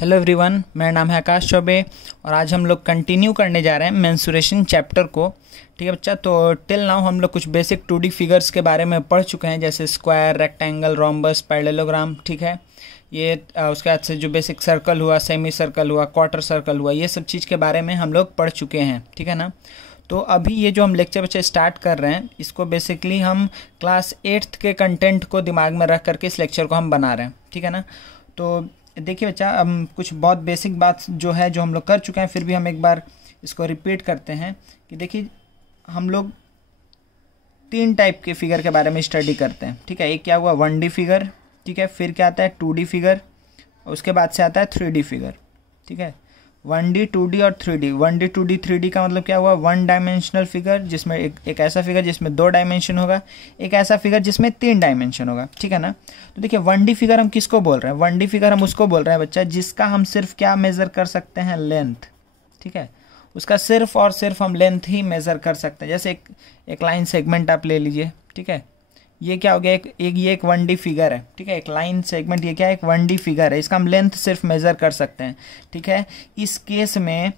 Hello everyone, मेरा नाम है आकाश चौबे और आज हम लोग कंटिन्यू करने जा रहे हैं मेंसुरेशन चैप्टर को। ठीक है बच्चा, तो टिल नाउ हम लोग कुछ बेसिक 2D फिगर्स के बारे में पढ़ चुके हैं, जैसे स्क्वायर, रेक्टेंगल, रोम्बस, पैरेललोग्राम। ठीक है, ये उसके बाद से जो बेसिक सर्कल हुआ, सेमी सर्कल हुआ, क्वार्टर सर्कल हुआ, ये सब चीज़ के बारे में हम लोग पढ़ चुके हैं। ठीक है ना। तो अभी ये जो हम लेक्चर बच्चे स्टार्ट कर रहे हैं, इसको बेसिकली हम क्लास 8th के कंटेंट को दिमाग में रख करके इस लेक्चर को हम बना रहे हैं। ठीक है ना। तो देखिए बच्चा, हम कुछ बहुत बेसिक बात जो है जो हम लोग कर चुके हैं, फिर भी हम एक बार इसको रिपीट करते हैं कि देखिए हम लोग 3 टाइप के फिगर के बारे में स्टडी करते हैं। ठीक है, एक क्या हुआ 1D फिगर। ठीक है, फिर क्या आता है 2D फिगर, और उसके बाद से आता है 3D फिगर। ठीक है, 1D 2D और 3D। 1D 2D 3D का मतलब क्या हुआ, 1 डायमेंशनल फिगर जिसमें एक ऐसा फिगर जिसमें 2 डायमेंशन होगा, एक ऐसा फिगर जिसमें 3 डायमेंशन होगा। ठीक है ना। तो देखिए 1D फिगर हम किसको बोल रहे हैं, 1D फिगर हम उसको बोल रहे हैं बच्चा जिसका हम सिर्फ क्या मेज़र कर सकते हैं, लेंथ। ठीक है, उसका सिर्फ और सिर्फ हम लेंथ ही मेज़र कर सकते हैं। जैसे एक लाइन सेगमेंट आप ले लीजिए। ठीक है, ये क्या हो गया, ये एक 1D फिगर है। ठीक है, एक लाइन सेगमेंट, ये क्या है, एक 1D फिगर है, इसका हम लेंथ सिर्फ मेज़र कर सकते हैं। ठीक है, इस केस में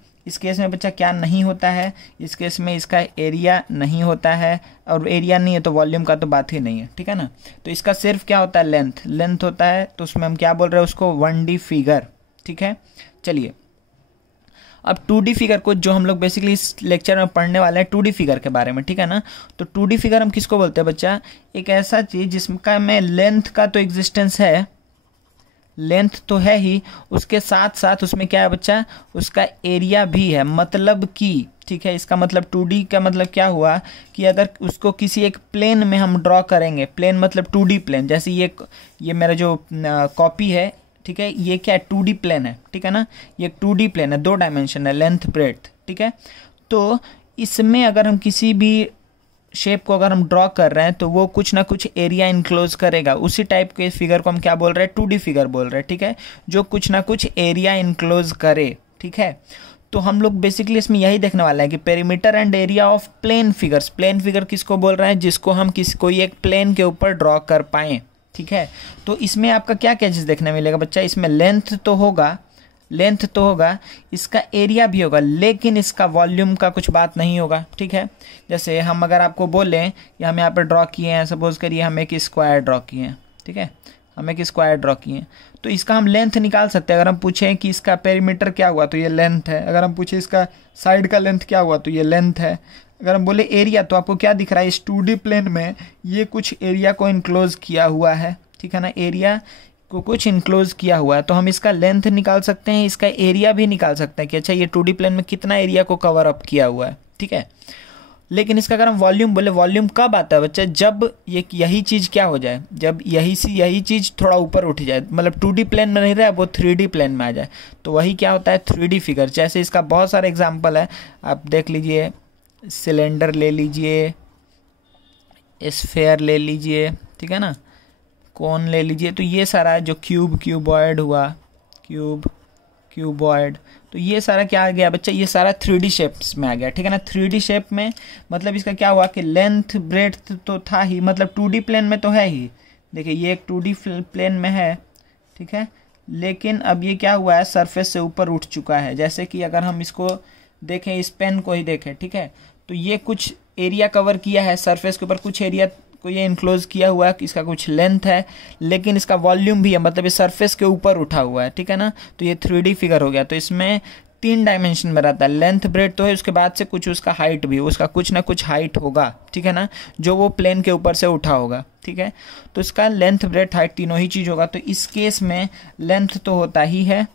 बच्चा क्या नहीं होता है, इस केस में इसका एरिया नहीं होता है, और एरिया नहीं है तो वॉल्यूम का तो बात ही नहीं है। ठीक है ना। तो इसका सिर्फ क्या होता है, लेंथ होता है, तो उसमें हम क्या बोल रहे हैं उसको, 1D फिगर। ठीक है, चलिए अब 2D फिगर को जो हम लोग बेसिकली इस लेक्चर में पढ़ने वाले हैं 2D फिगर के बारे में। ठीक है ना। तो 2D फिगर हम किसको बोलते हैं बच्चा, एक ऐसा चीज़ जिसका में लेंथ का तो एग्जिस्टेंस है, लेंथ तो है ही, उसके साथ साथ उसमें क्या है बच्चा, उसका एरिया भी है। मतलब कि ठीक है, इसका मतलब 2D का मतलब क्या हुआ कि अगर उसको किसी एक प्लेन में हम ड्रॉ करेंगे, प्लेन मतलब 2D प्लेन, जैसे ये मेरा जो कॉपी है, ठीक है, ये क्या है 2D प्लेन है। ठीक है ना, ये 2D प्लेन है, 2 डायमेंशन है, लेंथ ब्रेड्थ। ठीक है, तो इसमें अगर हम किसी भी शेप को अगर हम ड्रॉ कर रहे हैं तो वो कुछ ना कुछ एरिया इनक्लोज करेगा। उसी टाइप के फिगर को हम क्या बोल रहे हैं, 2D फिगर बोल रहे हैं। ठीक है, जो कुछ ना कुछ एरिया इनक्लोज करे। ठीक है, तो हम लोग बेसिकली इसमें यही देखने वाला है कि perimeter and area of plane figures. Plane figure किसको बोल रहे हैं, जिसको हम कोई एक प्लेन के ऊपर ड्रॉ कर पाएँ। ठीक है, तो इसमें आपका क्या क्या चीज़ देखने मिलेगा बच्चा, इसमें लेंथ तो होगा, इसका एरिया भी होगा, लेकिन इसका वॉल्यूम का कुछ बात नहीं होगा। ठीक है, जैसे हम अगर आपको बोलें कि हम यहाँ पर ड्रॉ किए हैं, सपोज करिए हम एक स्क्वायर ड्रॉ किए हैं। ठीक है, हम एक स्क्वायर ड्रॉ किए हैं, तो इसका हम लेंथ निकाल सकते हैं। अगर हम पूछें कि इसका पेरीमीटर क्या हुआ तो ये लेंथ है, अगर हम पूछें इसका साइड का लेंथ क्या हुआ तो ये लेंथ है। अगर हम बोले एरिया, तो आपको क्या दिख रहा है, इस 2D प्लेन में ये कुछ एरिया को इनक्लोज किया हुआ है। ठीक है ना, एरिया को कुछ इनक्लोज किया हुआ है, तो हम इसका लेंथ निकाल सकते हैं, इसका एरिया भी निकाल सकते हैं कि अच्छा ये 2D प्लेन में कितना एरिया को कवर अप किया हुआ है। ठीक है, लेकिन इसका अगर हम वॉल्यूम बोले, वॉल्यूम कब आता है बच्चा, जब यही चीज़ क्या हो जाए, जब यही चीज़ थोड़ा ऊपर उठ जाए, मतलब 2D प्लेन में नहीं रहा, वो 3D प्लेन में आ जाए, तो वही क्या होता है 3D फिगर। जैसे इसका बहुत सारे एग्जाम्पल है, आप देख लीजिए, सिलेंडर ले लीजिए, स्फेयर ले लीजिए, ठीक है ना, कोन ले लीजिए, तो ये सारा जो क्यूबॉइड हुआ, क्यूबॉइड, तो ये सारा क्या आ गया बच्चा, ये सारा 3D शेप्स में आ गया। ठीक है ना, 3D शेप में मतलब इसका क्या हुआ कि लेंथ ब्रेड्थ तो था ही, मतलब 2D प्लेन में तो है ही। देखिए ये एक 2D प्लेन में है। ठीक है, लेकिन अब ये क्या हुआ है, सरफेस से ऊपर उठ चुका है। जैसे कि अगर हम इसको देखें, इस पेन को ही देखें, ठीक है, तो ये कुछ एरिया कवर किया है सरफेस के ऊपर, कुछ एरिया को ये इनक्लोज किया हुआ है, इसका कुछ लेंथ है, लेकिन इसका वॉल्यूम भी है, मतलब ये सरफेस के ऊपर उठा हुआ है। ठीक है ना, तो ये 3D फिगर हो गया। तो इसमें 3 डायमेंशन में रहता है, लेंथ ब्रेड तो है, उसके बाद से कुछ उसका हाइट भी, उसका कुछ ना कुछ हाइट होगा। ठीक है ना, जो वो प्लेन के ऊपर से उठा होगा। ठीक है, तो इसका लेंथ ब्रेड हाइट तीनों ही चीज़ होगा। तो इस केस में लेंथ तो होता ही है,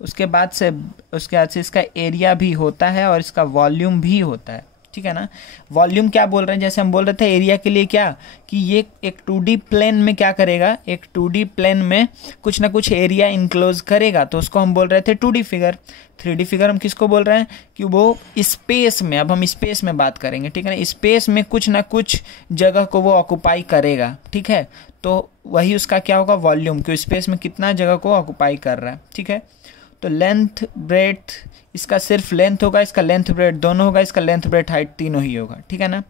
उसके बाद से इसका एरिया भी होता है और इसका वॉल्यूम भी होता है। ठीक है ना, वॉल्यूम क्या बोल रहे हैं, जैसे हम बोल रहे थे एरिया के लिए क्या, कि ये एक 2D प्लेन में क्या करेगा, एक 2D प्लेन में कुछ ना कुछ एरिया इनक्लोज करेगा, तो उसको हम बोल रहे थे 2D फिगर। 3D फिगर हम किसको बोल रहे हैं कि वो स्पेस में, अब हम स्पेस में बात करेंगे। ठीक है ना, स्पेस में कुछ ना कुछ जगह को वो ऑक्यूपाई करेगा। ठीक है, तो वही उसका क्या होगा, वॉल्यूम, कि स्पेस में कितना जगह को ऑक्यूपाई कर रहा है। ठीक है, तो लेंथ ब्रेड्थ, इसका सिर्फ लेंथ होगा, इसका लेंथ ब्रेड्थ दोनों होगा, इसका लेंथ ब्रेड्थ हाइट तीनों ही होगा। ठीक है ना,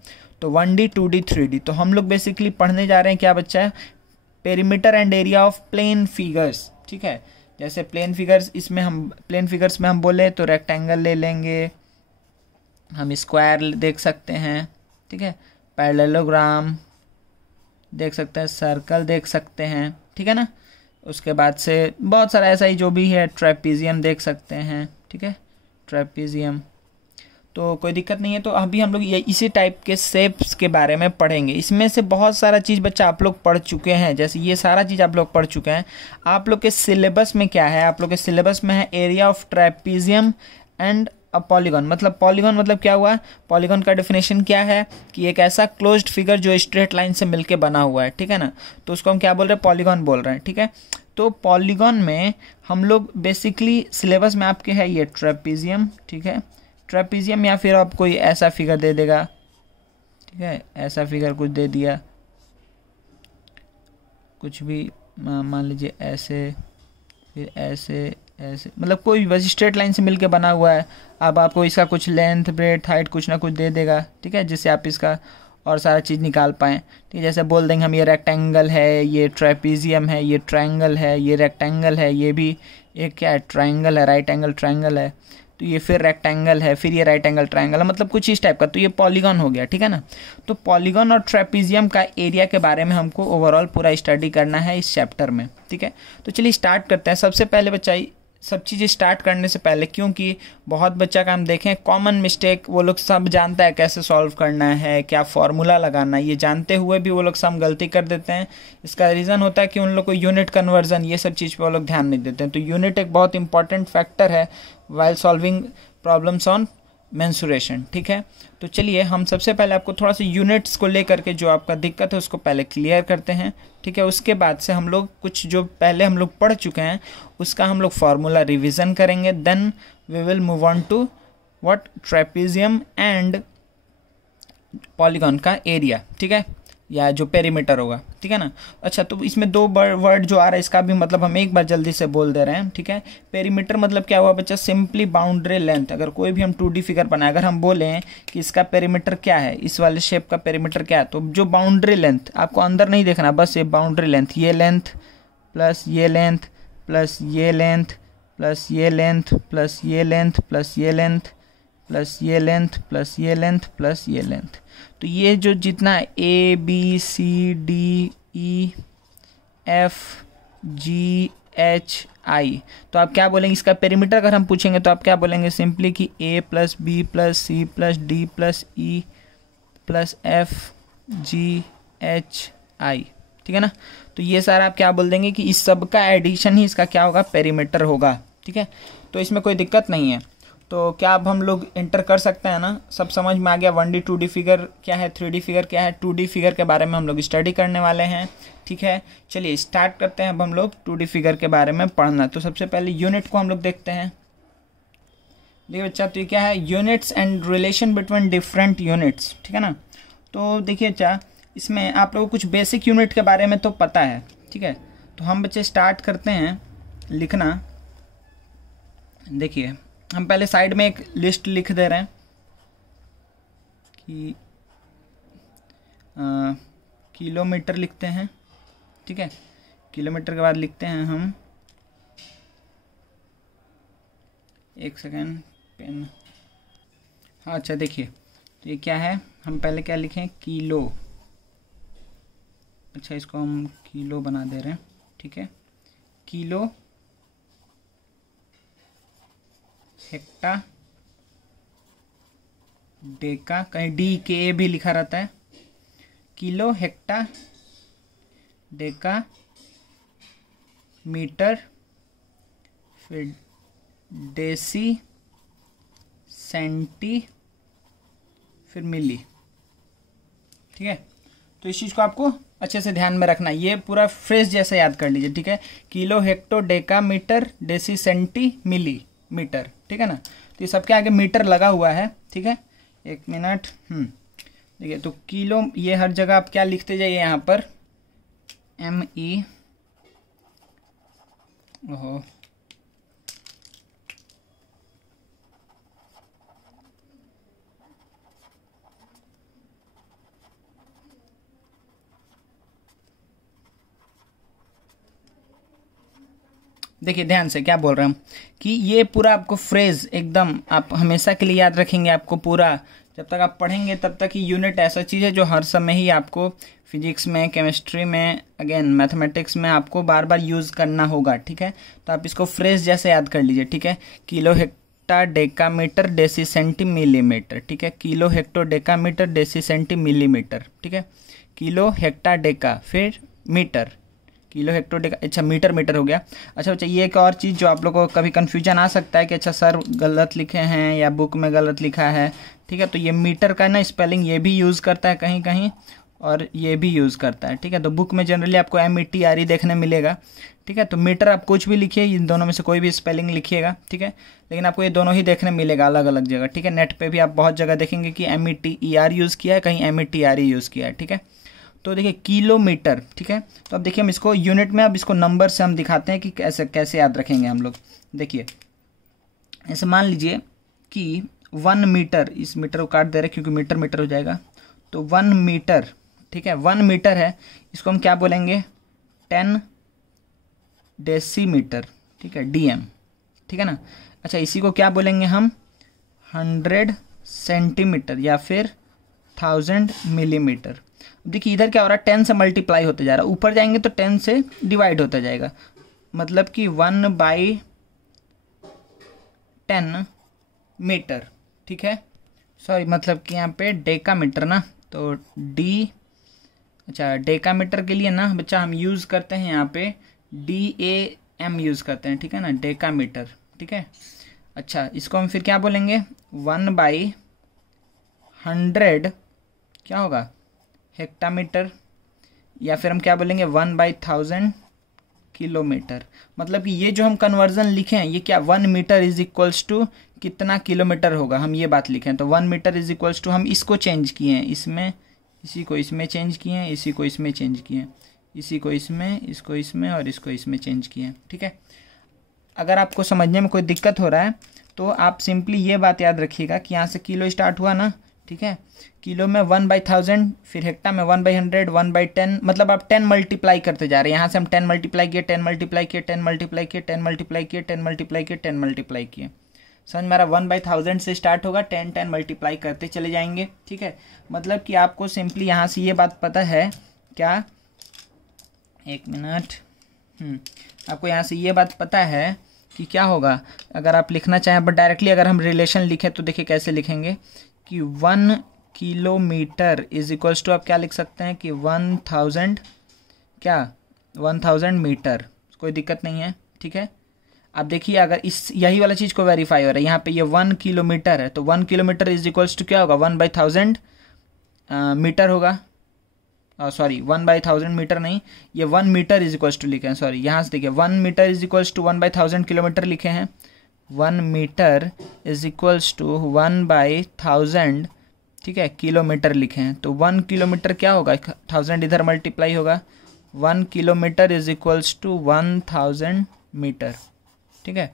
तो 1D 2D 3D। तो हम लोग बेसिकली पढ़ने जा रहे हैं क्या बच्चा है, perimeter and area of plane figures. ठीक है, जैसे प्लेन फिगर्स, इसमें हम प्लेन फिगर्स में हम बोले तो रेक्टेंगल ले लेंगे, हम स्क्वायर देख सकते हैं, ठीक है, पैरेललोग्राम देख सकते हैं, सर्कल देख सकते हैं, ठीक है ना। उसके बाद से बहुत सारा ऐसा ही जो भी है, ट्रेपीजियम देख सकते हैं, ठीक है, ट्रेपीजियम, तो कोई दिक्कत नहीं है। तो अभी हम लोग ये इसी टाइप के शेप्स के बारे में पढ़ेंगे। इसमें से बहुत सारा चीज़ बच्चा आप लोग पढ़ चुके हैं, जैसे ये सारा चीज़ आप लोग पढ़ चुके हैं। आप लोग के सिलेबस में क्या है, आप लोग के सिलेबस में है area of trapezium and a polygon. मतलब पॉलीगॉन मतलब क्या हुआ, पॉलीगॉन का डेफिनेशन क्या है कि एक ऐसा क्लोज्ड फिगर जो स्ट्रेट लाइन से मिलके बना हुआ है, ठीक है ना, तो उसको हम क्या बोल रहे हैं, पॉलीगॉन बोल रहे हैं, ठीक है। तो पॉलीगॉन में हम लोग बेसिकली सिलेबस में आपके है ये ट्रेपीजियम, ठीक है, ट्रेपीजियम, या फिर आप कोई ऐसा फिगर दे देगा, ठीक है, ऐसा फिगर कुछ दे दिया, कुछ भी मान लीजिए ऐसे, फिर ऐसे ऐसे, मतलब कोई भी बस स्ट्रेट लाइन से मिलके बना हुआ है। अब आपको इसका कुछ लेंथ ब्रेथ हाइट कुछ ना कुछ दे देगा, ठीक है, जिससे आप इसका और सारा चीज़ निकाल पाएँ, ठीक है। जैसे बोल देंगे हम ये रेक्टेंगल है, ये ट्रेपीजियम है, ये ट्रायंगल है, ये रेक्टेंगल है, ये भी एक क्या है, ट्रायंगल है, राइट एंगल ट्रायंगल है, तो ये फिर रेक्टेंगल है, फिर ये राइट एंगल ट्रायंगल है, मतलब कुछ इस टाइप का, तो ये पॉलीगॉन हो गया, ठीक है ना। तो पॉलीगॉन और ट्रेपीजियम का एरिया के बारे में हमको ओवरऑल पूरा स्टडी करना है इस चैप्टर में, ठीक है। तो चलिए स्टार्ट करते हैं। सबसे पहले बच्चा सब चीज़ें स्टार्ट करने से पहले, क्योंकि बहुत बच्चा का हम देखें कॉमन मिस्टेक, वो लोग सब जानता है कैसे सॉल्व करना है, क्या फॉर्मूला लगाना है, ये जानते हुए भी वो लोग सब गलती कर देते हैं। इसका रीज़न होता है कि उन लोग को यूनिट कन्वर्जन ये सब चीज़ पे वो लोग ध्यान नहीं देते हैं। तो यूनिट एक बहुत इंपॉर्टेंट फैक्टर है while solving problems on mensuration, ठीक है। तो चलिए हम सबसे पहले आपको थोड़ा सा यूनिट्स को लेकर के जो आपका दिक्कत है उसको पहले क्लियर करते हैं, ठीक है। उसके बाद से हम लोग कुछ जो पहले हम लोग पढ़ चुके हैं उसका हम लोग फार्मूला रिवीजन करेंगे, then we will move on to what trapezium and polygon का एरिया, ठीक है, या जो पेरीमीटर होगा, ठीक है ना। अच्छा, तो इसमें दो वर्ड जो आ रहा है इसका भी मतलब हम एक बार जल्दी से बोल दे रहे हैं, ठीक है। पेरीमीटर मतलब क्या हुआ बच्चा, सिंपली बाउंड्री लेंथ। अगर कोई भी हम 2D फिगर बनाए, अगर हम बोलें कि इसका पेरीमीटर क्या है, इस वाले शेप का पेरीमीटर क्या है, तो जो बाउंड्री लेंथ, आपको अंदर नहीं देखना, बस ये बाउंड्री लेंथ, ये लेंथ प्लस ये लेंथ प्लस ये लेंथ प्लस ये लेंथ प्लस ये लेंथ प्लस ये लेंथ प्लस ये लेंथ प्लस ये लेंथ प्लस ये लेंथ, तो ये जो जितना A B C D E F G H I, तो आप क्या बोलेंगे इसका पेरीमीटर अगर हम पूछेंगे तो आप क्या बोलेंगे, सिंपली कि A plus B plus C plus D plus E plus F G H I, ठीक है ना। तो ये सारा आप क्या बोल देंगे कि इस सब का एडिशन ही इसका क्या होगा, पेरीमीटर होगा, ठीक है। तो इसमें कोई दिक्कत नहीं है। तो क्या अब हम लोग एंटर कर सकते हैं ना, सब समझ में आ गया। 1D 2D फिगर क्या है, 3D फिगर क्या है, 2D फिगर के बारे में हम लोग स्टडी करने वाले हैं, ठीक है। चलिए स्टार्ट करते हैं अब हम लोग 2D फिगर के बारे में पढ़ना। तो सबसे पहले यूनिट को हम लोग देखते हैं। देखिए बच्चा, तो ये क्या है, units and relation between different units, ठीक है ना। तो देखिए बच्चा, इसमें आप लोगों को कुछ बेसिक यूनिट के बारे में तो पता है, ठीक है। तो हम बच्चे स्टार्ट करते हैं लिखना। देखिए हम पहले साइड में एक लिस्ट लिख दे रहे हैं कि किलोमीटर लिखते हैं, ठीक है। किलोमीटर के बाद लिखते हैं हम, एक सेकेंड पेन, हाँ अच्छा देखिए, तो ये क्या है, हम पहले क्या लिखें, किलो, अच्छा इसको हम किलो बना दे रहे हैं, ठीक है। किलो, हेक्टा, डेका, कहीं डी के ए भी लिखा रहता है, किलो, हेक्टा, डेका, मीटर, फिर डेसी, सेंटी, फिर मिली, ठीक है। तो इस चीज़ को आपको अच्छे से ध्यान में रखना है, ये पूरा फ्रेज जैसे याद कर लीजिए, ठीक है। Kilo, hecto, deca, metre, deci, centi, milli metre, ठीक है ना। तो ये सबके आगे मीटर लगा हुआ है, ठीक है। एक मिनट, देखिए, तो किलो ये हर जगह आप क्या लिखते जाइए, यहाँ पर ME, ओहो देखिए ध्यान से क्या बोल रहे हैं हम कि ये पूरा आपको फ्रेज एकदम आप हमेशा के लिए याद रखेंगे। आपको पूरा जब तक आप पढ़ेंगे तब तक ही यूनिट ऐसा चीज़ है जो हर समय ही आपको फिजिक्स में, केमिस्ट्री में, अगेन मैथमेटिक्स में आपको बार बार यूज़ करना होगा। ठीक है, तो आप इसको फ्रेज जैसे याद कर लीजिए। ठीक है, kilo hecto decametre deci centi millimetre. ठीक है, kilo hecto decametre deci centi millimetre. ठीक है, किलो हेक्टा डेका, फिर मीटर, किलो हेक्टो डेका, अच्छा मीटर मीटर हो गया। अच्छा बच्चा ये एक और चीज़ जो आप लोगों को कभी कन्फ्यूजन आ सकता है कि अच्छा सर गलत लिखे हैं या बुक में गलत लिखा है। ठीक है, तो ये मीटर का ना स्पेलिंग ये भी यूज़ करता है कहीं कहीं और ये भी यूज़ करता है। ठीक है, तो बुक में जनरली आपको METRE देखने मिलेगा। ठीक है, तो मीटर आप कुछ भी लिखिए, इन दोनों में से कोई भी स्पेलिंग लिखिएगा। ठीक है, लेकिन आपको ये दोनों ही देखने मिलेगा अलग अलग जगह। ठीक है, नेट पे भी आप बहुत जगह देखेंगे कि METER यूज़ किया है, कहीं METRE यूज़ किया है। ठीक है, तो देखिए किलोमीटर। ठीक है, तो अब देखिए हम इसको यूनिट में, अब इसको नंबर से हम दिखाते हैं कि कैसे कैसे याद रखेंगे हम लोग। देखिए ऐसे मान लीजिए कि 1 मीटर, इस मीटर को काट दे रहे क्योंकि मीटर मीटर हो जाएगा, तो 1 मीटर। ठीक है, 1 मीटर है, इसको हम क्या बोलेंगे 10 डेसीमीटर। ठीक है, DM। ठीक है ना। अच्छा इसी को क्या बोलेंगे हम 100 सेंटीमीटर या फिर 1000 मिलीमीटर। देखिए इधर क्या हो रहा है 10 से मल्टीप्लाई होते जा रहा है, ऊपर जाएंगे तो 10 से डिवाइड होता जाएगा, मतलब कि 1/10 मीटर। ठीक है, सॉरी मतलब कि यहाँ पे डेकामीटर ना, तो डी, अच्छा डेकामीटर के लिए ना बच्चा हम यूज़ करते हैं यहाँ पे DAM यूज़ करते हैं। ठीक है ना, डेकामीटर। ठीक है, अच्छा इसको हम फिर क्या बोलेंगे 1/100 क्या होगा हेक्टामीटर, या फिर हम क्या बोलेंगे 1/1000 किलोमीटर। मतलब कि ये जो हम कन्वर्जन लिखे हैं ये क्या 1 मीटर इज इक्वल्स टू कितना किलोमीटर होगा, हम ये बात लिखे हैं। तो 1 मीटर इज इक्वल्स टू हम इसको चेंज किए हैं, इसमें इसी को इसमें चेंज किए हैं, इसी को इसमें चेंज किए हैं, इसी को इसमें, इसको इसमें और इसको इसमें चेंज किए हैं। ठीक है, अगर आपको समझने में कोई दिक्कत हो रहा है तो आप सिंपली ये बात याद रखिएगा कि यहाँ से किलो स्टार्ट हुआ ना। ठीक है, किलो में 1/1000, फिर हेक्टा में 1/100, 1/10, मतलब आप 10 मल्टीप्लाई करते जा रहे हैं। यहाँ से हम 10 मल्टीप्लाई किए, 10 मल्टीप्लाई किए, 10 मल्टीप्लाई किए, 10 मल्टीप्लाई किए, 10 मल्टीप्लाई किए, 10 मल्टीप्लाई किए। समझ मेरा 1/1000 से स्टार्ट होगा, 10 मल्टीप्लाई करते चले जाएंगे। ठीक है, मतलब कि आपको सिंपली यहाँ से ये बात पता है क्या, एक मिनट, आपको यहाँ से ये बात पता है कि क्या होगा अगर आप लिखना चाहें, बट डायरेक्टली अगर हम रिलेशन लिखें तो देखिए कैसे लिखेंगे कि 1 किलोमीटर इज इक्वल्स टू, आप क्या लिख सकते हैं कि 1000 क्या 1000 मीटर, कोई दिक्कत नहीं है। ठीक है, आप देखिए अगर इस यही वाला चीज़ को वेरीफाई हो रहा है, यहाँ पे ये 1 किलोमीटर है, तो 1 किलोमीटर इज इक्वल्स टू क्या होगा 1/1000 मीटर होगा। सॉरी 1/1000 मीटर नहीं, ये 1 मीटर इज इक्वल्स टू लिखे हैं, सॉरी यहाँ से देखिए 1 metre is equals to 1/1000 kilometre लिखे हैं। 1 मीटर इज इक्वल्स टू 1/1000 ठीक है किलोमीटर लिखे हैं, तो 1 किलोमीटर क्या होगा 1000 इधर मल्टीप्लाई होगा, 1 kilometre is equals to 1000 metre. ठीक है,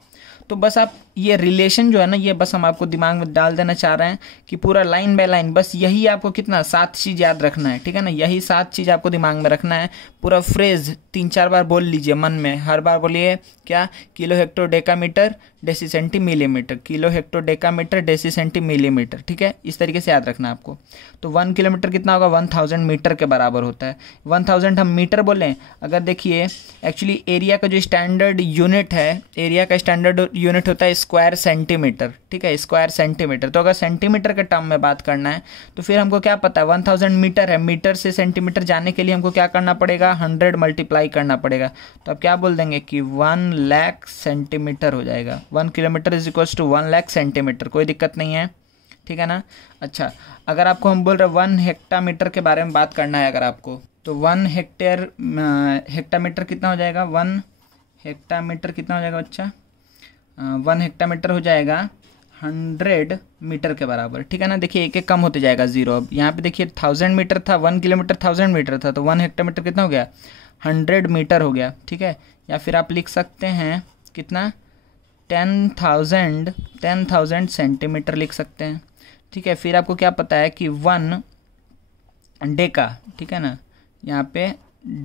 तो बस आप ये रिलेशन जो है ना, ये बस हम आपको दिमाग में डाल देना चाह रहे हैं कि पूरा लाइन बाय लाइन बस यही आपको कितना 7 चीज़ याद रखना है। ठीक है ना, यही 7 चीज़ आपको दिमाग में रखना है। पूरा फ्रेज 3-4 बार बोल लीजिए मन में, हर बार बोलिए क्या kilo hecto decametre deci centi millimetre, kilo hecto decametre deci centi millimetre. ठीक है, इस तरीके से याद रखना है आपको। तो 1 किलोमीटर कितना होगा 1000 मीटर के बराबर होता है। 1000 हम मीटर बोलें, अगर देखिए एक्चुअली एरिया का जो स्टैंडर्ड यूनिट है, एरिया का स्टैंडर्ड यूनिट होता है स्क्वायर सेंटीमीटर। ठीक है, स्क्वायर सेंटीमीटर। तो अगर सेंटीमीटर के टर्म में बात करना है तो फिर हमको क्या पता है 1000 मीटर है, मीटर से सेंटीमीटर जाने के लिए हमको क्या करना पड़ेगा 100 मल्टीप्लाई करना पड़ेगा। तो अब क्या बोल देंगे कि 1 लाख सेंटीमीटर हो जाएगा। 1 kilometre is equals to 1 lakh centimetre, कोई दिक्कत नहीं है। ठीक है ना। अच्छा अगर आपको हम बोल रहे 1 हेक्टामीटर के बारे में बात करना है अगर आपको, तो 1 हेक्टामीटर कितना हो जाएगा, 1 हेक्टामीटर कितना हो जाएगा बच्चा, 1 हेक्टामीटर हो जाएगा 100 मीटर के बराबर। ठीक है ना, देखिए एक एक कम होते जाएगा जीरो। अब यहाँ पे देखिए 1000 मीटर था, 1 किलोमीटर 1000 मीटर था, तो 1 हेक्टामीटर कितना हो गया 100 मीटर हो गया। ठीक है, या फिर आप लिख सकते हैं कितना 10,000 सेंटीमीटर लिख सकते हैं। ठीक है, फिर आपको क्या पता है कि 1 डेका, ठीक है ना, यहाँ पे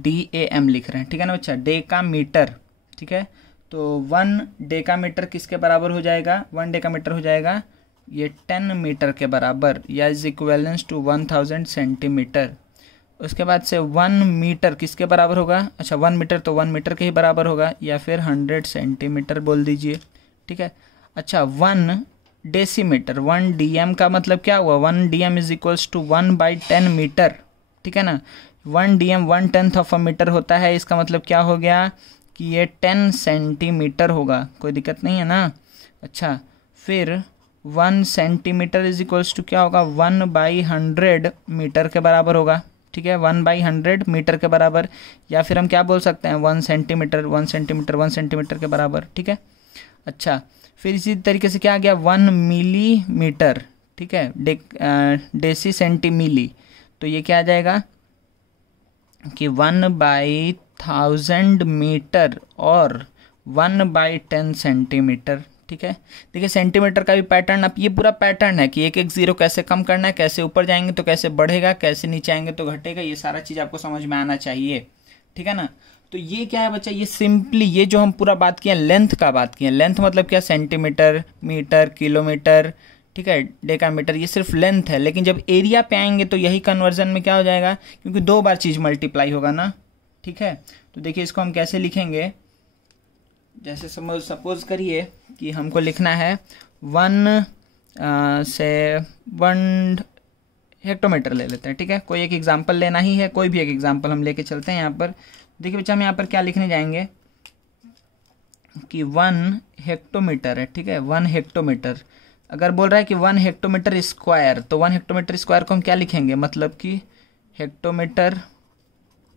DAM लिख रहे हैं। ठीक है ना बच्चा, डेका मीटर। ठीक है, तो 1 डेकामीटर किसके बराबर हो जाएगा, 1 डेकामीटर हो जाएगा ये 10 मीटर के बराबर, या इज इक्वेलेंस टू 1000 सेंटीमीटर। उसके बाद से 1 मीटर किसके बराबर होगा, अच्छा 1 मीटर तो 1 मीटर के ही बराबर होगा, या फिर 100 सेंटीमीटर बोल दीजिए, ठीक है। अच्छा 1 डेसीमीटर, 1 डीएम का मतलब क्या हुआ, 1 DM is equals to 1/10 metre, ठीक है ना। 1 डीएम 1/10 ऑफ अ मीटर होता है, इसका मतलब क्या हो गया कि ये 10 सेंटीमीटर होगा, कोई दिक्कत नहीं है ना। अच्छा फिर 1 सेंटीमीटर इज इक्वल्स टू क्या होगा, 1/100 मीटर के बराबर होगा, ठीक है, 1/100 मीटर के बराबर, या फिर हम क्या बोल सकते हैं 1 सेंटीमीटर 1 सेंटीमीटर 1 सेंटीमीटर के बराबर, ठीक है। अच्छा फिर इसी तरीके से क्या आ गया 1 मिलीमीटर, ठीक है, डेसी सेंटीमिली, तो ये क्या आ जाएगा कि 1/1000 मीटर और 1/10 सेंटीमीटर, ठीक है। देखिए सेंटीमीटर का भी पैटर्न, अब ये पूरा पैटर्न है कि एक एक जीरो कैसे कम करना है, कैसे ऊपर जाएंगे तो कैसे बढ़ेगा, कैसे नीचे आएंगे तो घटेगा, ये सारा चीज़ आपको समझ में आना चाहिए, ठीक है ना। तो ये क्या है बच्चा, ये सिंपली ये जो हम पूरा बात किए लेंथ का बात किए, लेंथ मतलब क्या, सेंटीमीटर, मीटर, किलोमीटर, ठीक है, डेकामीटर, ये सिर्फ लेंथ है। लेकिन जब एरिया पे आएंगे तो यही कन्वर्जन में क्या हो जाएगा, क्योंकि 2 बार चीज़ मल्टीप्लाई होगा ना, ठीक है। तो देखिए इसको हम कैसे लिखेंगे, जैसे सपोज करिए कि हमको लिखना है 1 हेक्टोमीटर ले लेते हैं, ठीक है, कोई एक एग्जांपल लेना ही है, कोई भी एक एग्जांपल हम लेके चलते हैं यहाँ पर। देखिए बच्चा हम यहाँ पर क्या लिखने जाएंगे कि 1 हेक्टोमीटर है, ठीक है, 1 हेक्टोमीटर अगर बोल रहा है कि 1 हेक्टोमीटर स्क्वायर, तो 1 हेक्टोमीटर स्क्वायर को हम क्या लिखेंगे, मतलब कि हेक्टोमीटर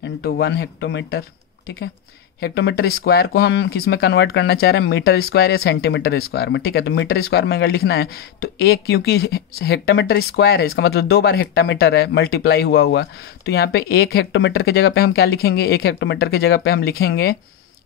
इंटू 1 हेक्टोमीटर, ठीक है। हेक्टोमीटर स्क्वायर को हम किस में कन्वर्ट करना चाह रहे हैं, मीटर स्क्वायर या सेंटीमीटर स्क्वायर में, ठीक है। तो मीटर स्क्वायर में अगर लिखना है तो एक, क्योंकि हेक्टोमीटर स्क्वायर है इसका मतलब 2 बार हेक्टामीटर है मल्टीप्लाई हुआ, तो यहाँ पे 1 हेक्टोमीटर की जगह पे हम क्या लिखेंगे, 1 हेक्टोमीटर की जगह पे हम लिखेंगे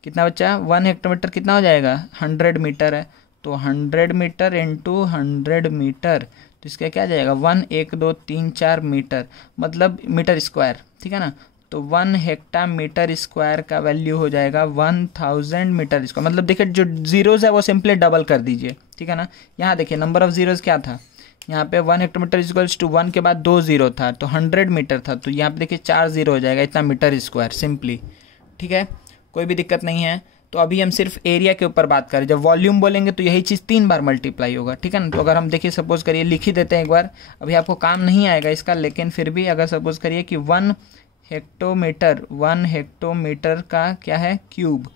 कितना बच्चा, 1 हेक्टोमीटर कितना हो जाएगा, 100 मीटर है, तो 100 मीटर इंटू 100 मीटर, तो इसका क्या जाएगा 1 1 2 3 4 मीटर, मतलब मीटर स्क्वायर, ठीक है ना। तो 1 हेक्टामीटर स्क्वायर का वैल्यू हो जाएगा 1000 मीटर स्क्वायर, मतलब देखिए जो जीरोज है वो सिंपली डबल कर दीजिए, ठीक है ना। यहाँ देखिए नंबर ऑफ जीरोज क्या था, यहाँ पे 1 हेक्टोमीटर इक्वल्स टू 1 के बाद 2 जीरो था, तो 100 मीटर था, तो यहाँ पे देखिए 4 जीरो हो जाएगा, इतना मीटर स्क्वायर सिंपली, ठीक है, कोई भी दिक्कत नहीं है। तो अभी हम सिर्फ एरिया के ऊपर बात करें, जब वॉल्यूम बोलेंगे तो यही चीज़ 3 बार मल्टीप्लाई होगा, ठीक है ना। तो अगर हम देखिए सपोज करिए, लिख ही देते हैं एक बार, अभी आपको काम नहीं आएगा इसका, लेकिन फिर भी अगर सपोज करिए कि 1 हेक्टोमीटर का क्या है, क्यूब,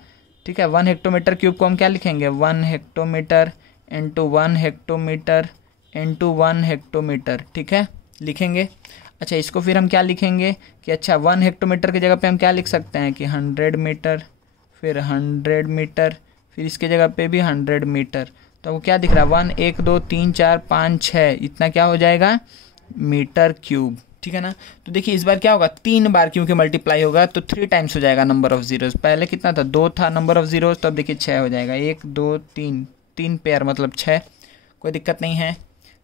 ठीक है। 1 हेक्टोमीटर क्यूब को हम क्या लिखेंगे, 1 hectometre into 1 hectometre into 1 hectometre, ठीक है, लिखेंगे। अच्छा इसको फिर हम क्या लिखेंगे कि अच्छा 1 हेक्टोमीटर की जगह पे हम क्या लिख सकते हैं कि 100 मीटर, फिर 100 मीटर, फिर इसके जगह पे भी 100 मीटर, तो वो क्या दिख रहा है 1 1 2 3 4 5 6, इतना क्या हो जाएगा मीटर क्यूब, ठीक है ना। तो देखिए इस बार क्या होगा, 3 बार क्योंकि मल्टीप्लाई होगा तो 3 टाइम्स हो जाएगा नंबर ऑफ जीरोज, पहले कितना था 2 था नंबर ऑफ जीरोज, तो अब देखिए 6 हो जाएगा, 1 2 3 3 पेयर मतलब 6, कोई दिक्कत नहीं है,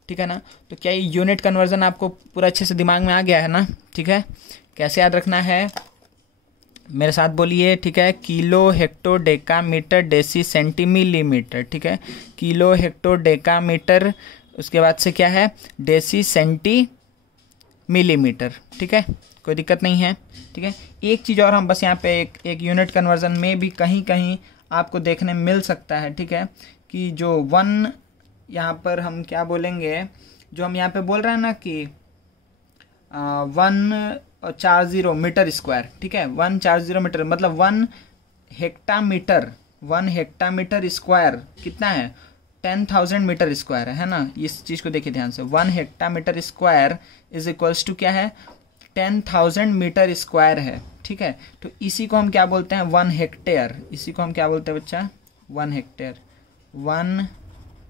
ठीक है ना। तो क्या ये यूनिट कन्वर्जन आपको पूरा अच्छे से दिमाग में आ गया है ना, ठीक है। कैसे याद रखना है मेरे साथ बोलिए, ठीक है, किलो हेक्टो डेकामीटर डेसी सेंटीमिलीमीटर, ठीक है, किलो हेक्टो डेकामीटर, उसके बाद से क्या है डेसी सेंटी मिलीमीटर, ठीक है, कोई दिक्कत नहीं है, ठीक है। एक चीज़ और हम बस यहाँ पे एक यूनिट कन्वर्जन में भी कहीं कहीं आपको देखने मिल सकता है, ठीक है, कि जो 1 यहाँ पर हम क्या बोलेंगे, जो हम यहाँ पे बोल रहे हैं ना कि 140 मीटर स्क्वायर, ठीक है, 140 मीटर मतलब 1 हेक्टामीटर स्क्वायर कितना है 10,000 मीटर स्क्वायर है ना। इस चीज़ को देखिए ध्यान से, 1 hectometre square is equals to क्या है 10,000 मीटर स्क्वायर है, ठीक है। तो इसी को हम क्या बोलते हैं 1 हेक्टेयर, इसी को हम क्या बोलते हैं बच्चा 1 हेक्टेयर, 1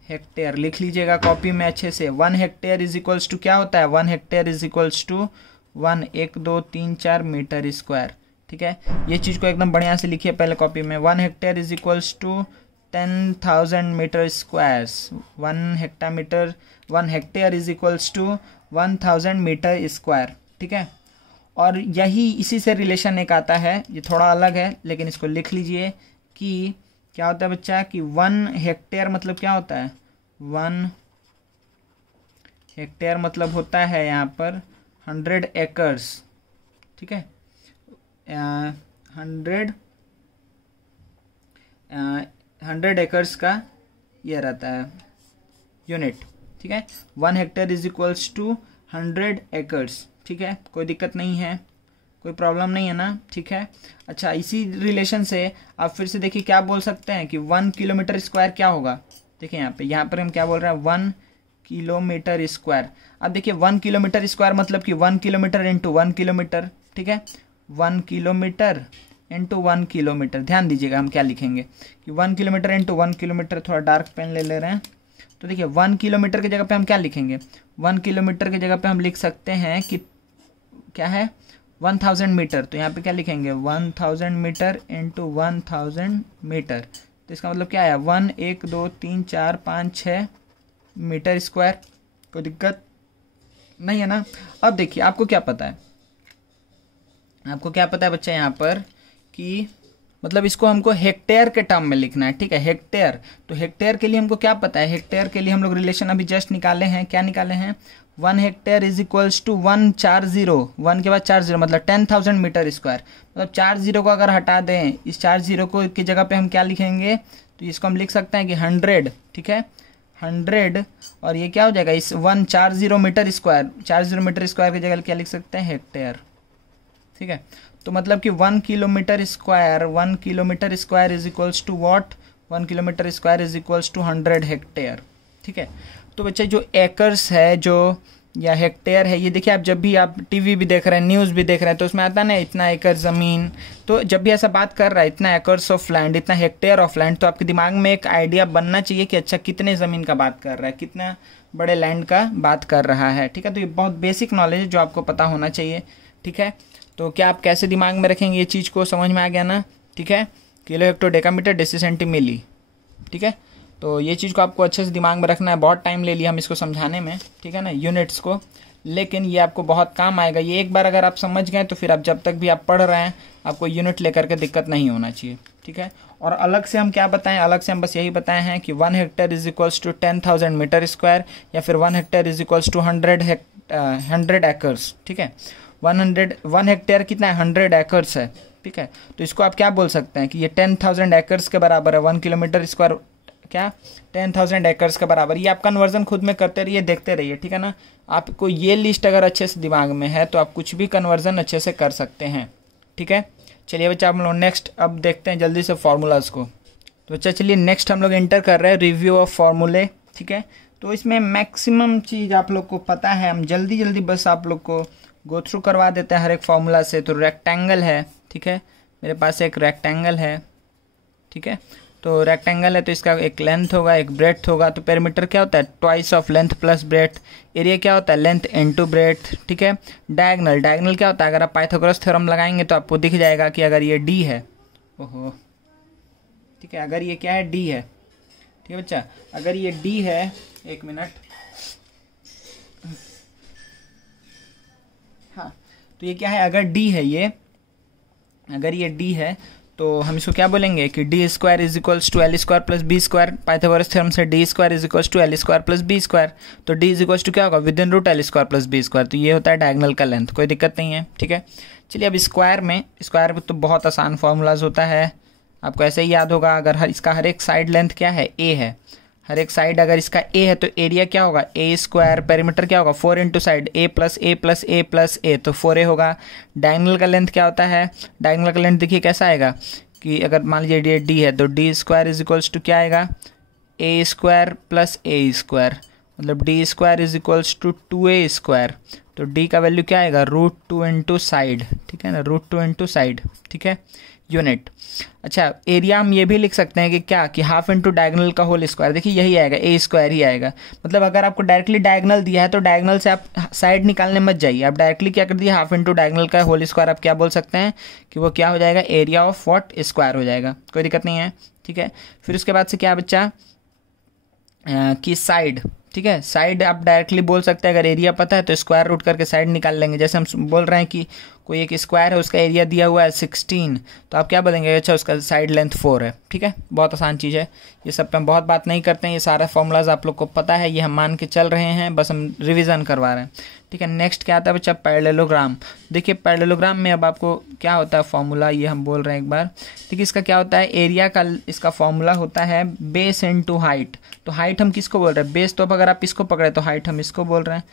हेक्टेयर लिख लीजिएगा कॉपी में अच्छे से। 1 हेक्टेयर इज इक्वल्स टू क्या होता है, 1 hectare is equals to 1 1 2 3 4 metre square, ठीक है। ये चीज़ को एकदम बढ़िया से लिखिए पहले कॉपी में, 1 hectare is equals to 10,000 metre squares, 1 hectare is equals to 1000 metre square, ठीक है। और यही इसी से रिलेशन एक आता है, ये थोड़ा अलग है लेकिन इसको लिख लीजिए कि क्या होता है बच्चा कि 1 हेक्टेयर मतलब क्या होता है, 1 हेक्टेयर मतलब होता है यहाँ पर 100 एकर्स, ठीक है, 100 एकर्स का ये रहता है यूनिट, ठीक है। 1 hectare is equals to 100 acres, ठीक है, कोई दिक्कत नहीं है, कोई प्रॉब्लम नहीं है ना, ठीक है। अच्छा, इसी रिलेशन से आप फिर से देखिए क्या बोल सकते हैं कि 1 किलोमीटर स्क्वायर क्या होगा। देखिए यहाँ पर हम क्या बोल रहे हैं, 1 किलोमीटर स्क्वायर। अब देखिए 1 किलोमीटर स्क्वायर मतलब कि 1 किलोमीटर इंटू 1 किलोमीटर, ठीक है, 1 किलोमीटर इंटू 1 किलोमीटर। ध्यान दीजिएगा हम क्या लिखेंगे कि 1 किलोमीटर इंटू 1 किलोमीटर। थोड़ा डार्क पेन ले रहे हैं। तो देखिए 1 किलोमीटर की जगह पे हम क्या लिखेंगे, 1 किलोमीटर की जगह पे हम लिख सकते हैं कि क्या है 1000 मीटर। तो यहाँ पे क्या लिखेंगे 1000 मीटर इंटू 1000 मीटर। तो इसका मतलब क्या है 1 1 2 3 4 5 6 मीटर स्क्वायर। कोई दिक्कत नहीं है ना। अब देखिए आपको क्या पता है, आपको क्या पता है बच्चा यहाँ पर कि मतलब इसको हमको हेक्टेयर के टर्म में लिखना है, ठीक है, हेक्टेयर। तो हेक्टेयर के लिए हमको क्या पता है, हेक्टेयर के लिए हम लोग रिलेशन अभी जस्ट निकाले हैं। क्या निकाले हैं, 1 हेक्टेयर इज इक्वल्स टू 140, 1 के बाद 40 मतलब 10,000 मीटर स्क्वायर। मतलब 4 जीरो को अगर हटा दें, इस 4 जीरो को की जगह पे हम क्या लिखेंगे, तो इसको हम लिख सकते हैं कि 100, ठीक है, 100। और ये क्या हो जाएगा, इस 140 मीटर स्क्वायर, 40 मीटर स्क्वायर की जगह क्या लिख सकते हैं, हेक्टेयर, ठीक है। तो मतलब कि 1 kilometre square, 1 kilometre square is equals to what, 1 kilometre square is equals to 100 hectare, ठीक है। तो बच्चे जो एकर्स है जो या हेक्टेयर है, ये देखिए आप जब भी आप टीवी भी देख रहे हैं, न्यूज़ भी देख रहे हैं, तो उसमें आता है ना इतना एकड़ ज़मीन। तो जब भी ऐसा बात कर रहा है इतना एकर्स ऑफ लैंड, इतना हेक्टेयर ऑफ लैंड, तो आपके दिमाग में एक आइडिया बनना चाहिए कि अच्छा कितने ज़मीन का बात कर रहा है, कितना बड़े लैंड का बात कर रहा है, ठीक है। तो ये बहुत बेसिक नॉलेज है जो आपको पता होना चाहिए, ठीक है। तो क्या आप कैसे दिमाग में रखेंगे ये चीज़ को, समझ में आ गया ना, ठीक है। किलो हेक्टो डेकामीटर डेसी सेंटीमिली, ठीक है। तो ये चीज़ को आपको अच्छे से दिमाग में रखना है। बहुत टाइम ले लिया हम इसको समझाने में, ठीक है ना, यूनिट्स को, लेकिन ये आपको बहुत काम आएगा। ये एक बार अगर आप समझ गए तो फिर आप जब तक भी आप पढ़ रहे हैं आपको यूनिट लेकर के दिक्कत नहीं होना चाहिए, ठीक है। और अलग से हम क्या बताएं, अलग से हम बस यही बताए हैं कि 1 hectare is equals to 10,000 metre square, या फिर 1 hectare is equals to 100 acres, ठीक है। 1 हेक्टेयर कितना है, 100 एकर्स है, ठीक है। तो इसको आप क्या बोल सकते हैं कि ये 10,000 एकर्स के बराबर है। 1 किलोमीटर स्क्वायर क्या 10,000 एकर्स के बराबर। ये आप कन्वर्जन खुद में करते रहिए, देखते रहिए, ठीक है ना। आपको ये लिस्ट अगर अच्छे से दिमाग में है तो आप कुछ भी कन्वर्जन अच्छे से कर सकते हैं, ठीक है। चलिए बच्चा हम लोग नेक्स्ट अब देखते हैं जल्दी से फार्मूलाज को। तो बच्चा चलिए नेक्स्ट हम लोग एंटर कर रहे हैं रिव्यू ऑफ फार्मूले, ठीक है। तो इसमें मैक्सिमम चीज़ आप लोग को पता है, हम जल्दी जल्दी बस आप लोग को गो थ्रू करवा देते हैं हर एक फार्मूला से। तो रेक्टेंगल है, ठीक है, मेरे पास एक रेक्टेंगल है, ठीक है। तो रेक्टेंगल है तो इसका एक लेंथ होगा एक ब्रेड्थ होगा। तो पेरीमीटर क्या होता है, twice of length plus breadth. Area क्या होता है, लेंथ इनटू ब्रेड्थ, ठीक है। डायगोनल, डायगोनल क्या होता है, अगर आप पाइथागोरस थ्योरम लगाएंगे तो आपको दिख जाएगा कि अगर ये डी है, ओहो, ठीक है, अगर ये क्या है, डी है, ठीक है बच्चा, अगर ये डी है, एक मिनट, हाँ, तो ये क्या है, अगर डी है, ये अगर ये डी है तो हम इसको क्या बोलेंगे कि D square is equals to L square plus B square. Pythagoras theorem से D square is equals to L square plus B square. तो डी इज इक्वल्स टू क्या होगा, within root L square plus B square. तो ये होता है diagonal का length, कोई दिक्कत नहीं है, ठीक है। चलिए अब स्क्वायर में तो बहुत आसान फार्मूलाज होता है, आपको ऐसे ही याद होगा। अगर इसका हर एक साइड लेंथ क्या है, ए है, हर एक साइड अगर इसका ए है तो एरिया क्या होगा, ए स्क्वायर, पेरीमीटर क्या होगा 4 इंटू साइड, ए प्लस ए प्लस ए प्लस ए, तो 4a होगा। डायगोनल का लेंथ क्या होता है, डायगोनल का लेंथ देखिए कैसा आएगा कि अगर मान लीजिए डी है तो D square is equals to क्या आएगा, A square plus A square, मतलब D square is equals to 2a square. तो डी का वैल्यू क्या आएगा, √2 इंटू साइड, ठीक है ना, √2 इंटू साइड, ठीक है, यूनिट। अच्छा, एरिया हम ये भी लिख सकते हैं कि क्या कि हाफ इंटू डायगोनल का होल स्क्वायर। देखिए यही आएगा, ए स्क्वायर ही आएगा। मतलब अगर आपको डायरेक्टली डायगोनल दिया है तो डायगोनल से आप साइड निकालने मत जाइए, आप डायरेक्टली क्या कर दिए, हाफ इंटू डायगोनल का होल स्क्वायर। आप क्या बोल सकते हैं कि वो क्या हो जाएगा, एरिया ऑफ व्हाट, स्क्वायर हो जाएगा, कोई दिक्कत नहीं है, ठीक है। फिर उसके बाद से क्या बच्चा कि साइड, ठीक है। साइड आप डायरेक्टली बोल सकते हैं, अगर एरिया पता है तो स्क्वायर रूट करके साइड निकाल लेंगे। जैसे हम बोल रहे हैं कि कोई एक स्क्वायर है, उसका एरिया दिया हुआ है 16, तो आप क्या बोलेंगे, अच्छा उसका साइड लेंथ 4 है। ठीक है, बहुत आसान चीज़ है, ये सब पे हम बहुत बात नहीं करते हैं, ये सारा फॉर्मूलाज आप लोग को पता है, ये हम मान के चल रहे हैं, बस हम रिविज़न करवा रहे हैं। ठीक है, नेक्स्ट क्या आता है बच्चा, पैरेललोग्राम। देखिए पैरेललोग्राम में अब आपको क्या होता है फॉर्मूला, ये हम बोल रहे हैं एक बार। देखिए इसका क्या होता है, एरिया का इसका फॉर्मूला होता है बेस इनटू हाइट। तो हाइट हम किसको बोल रहे हैं, बेस, तो अब अगर आप इसको पकड़े तो हाइट हम इसको बोल रहे हैं।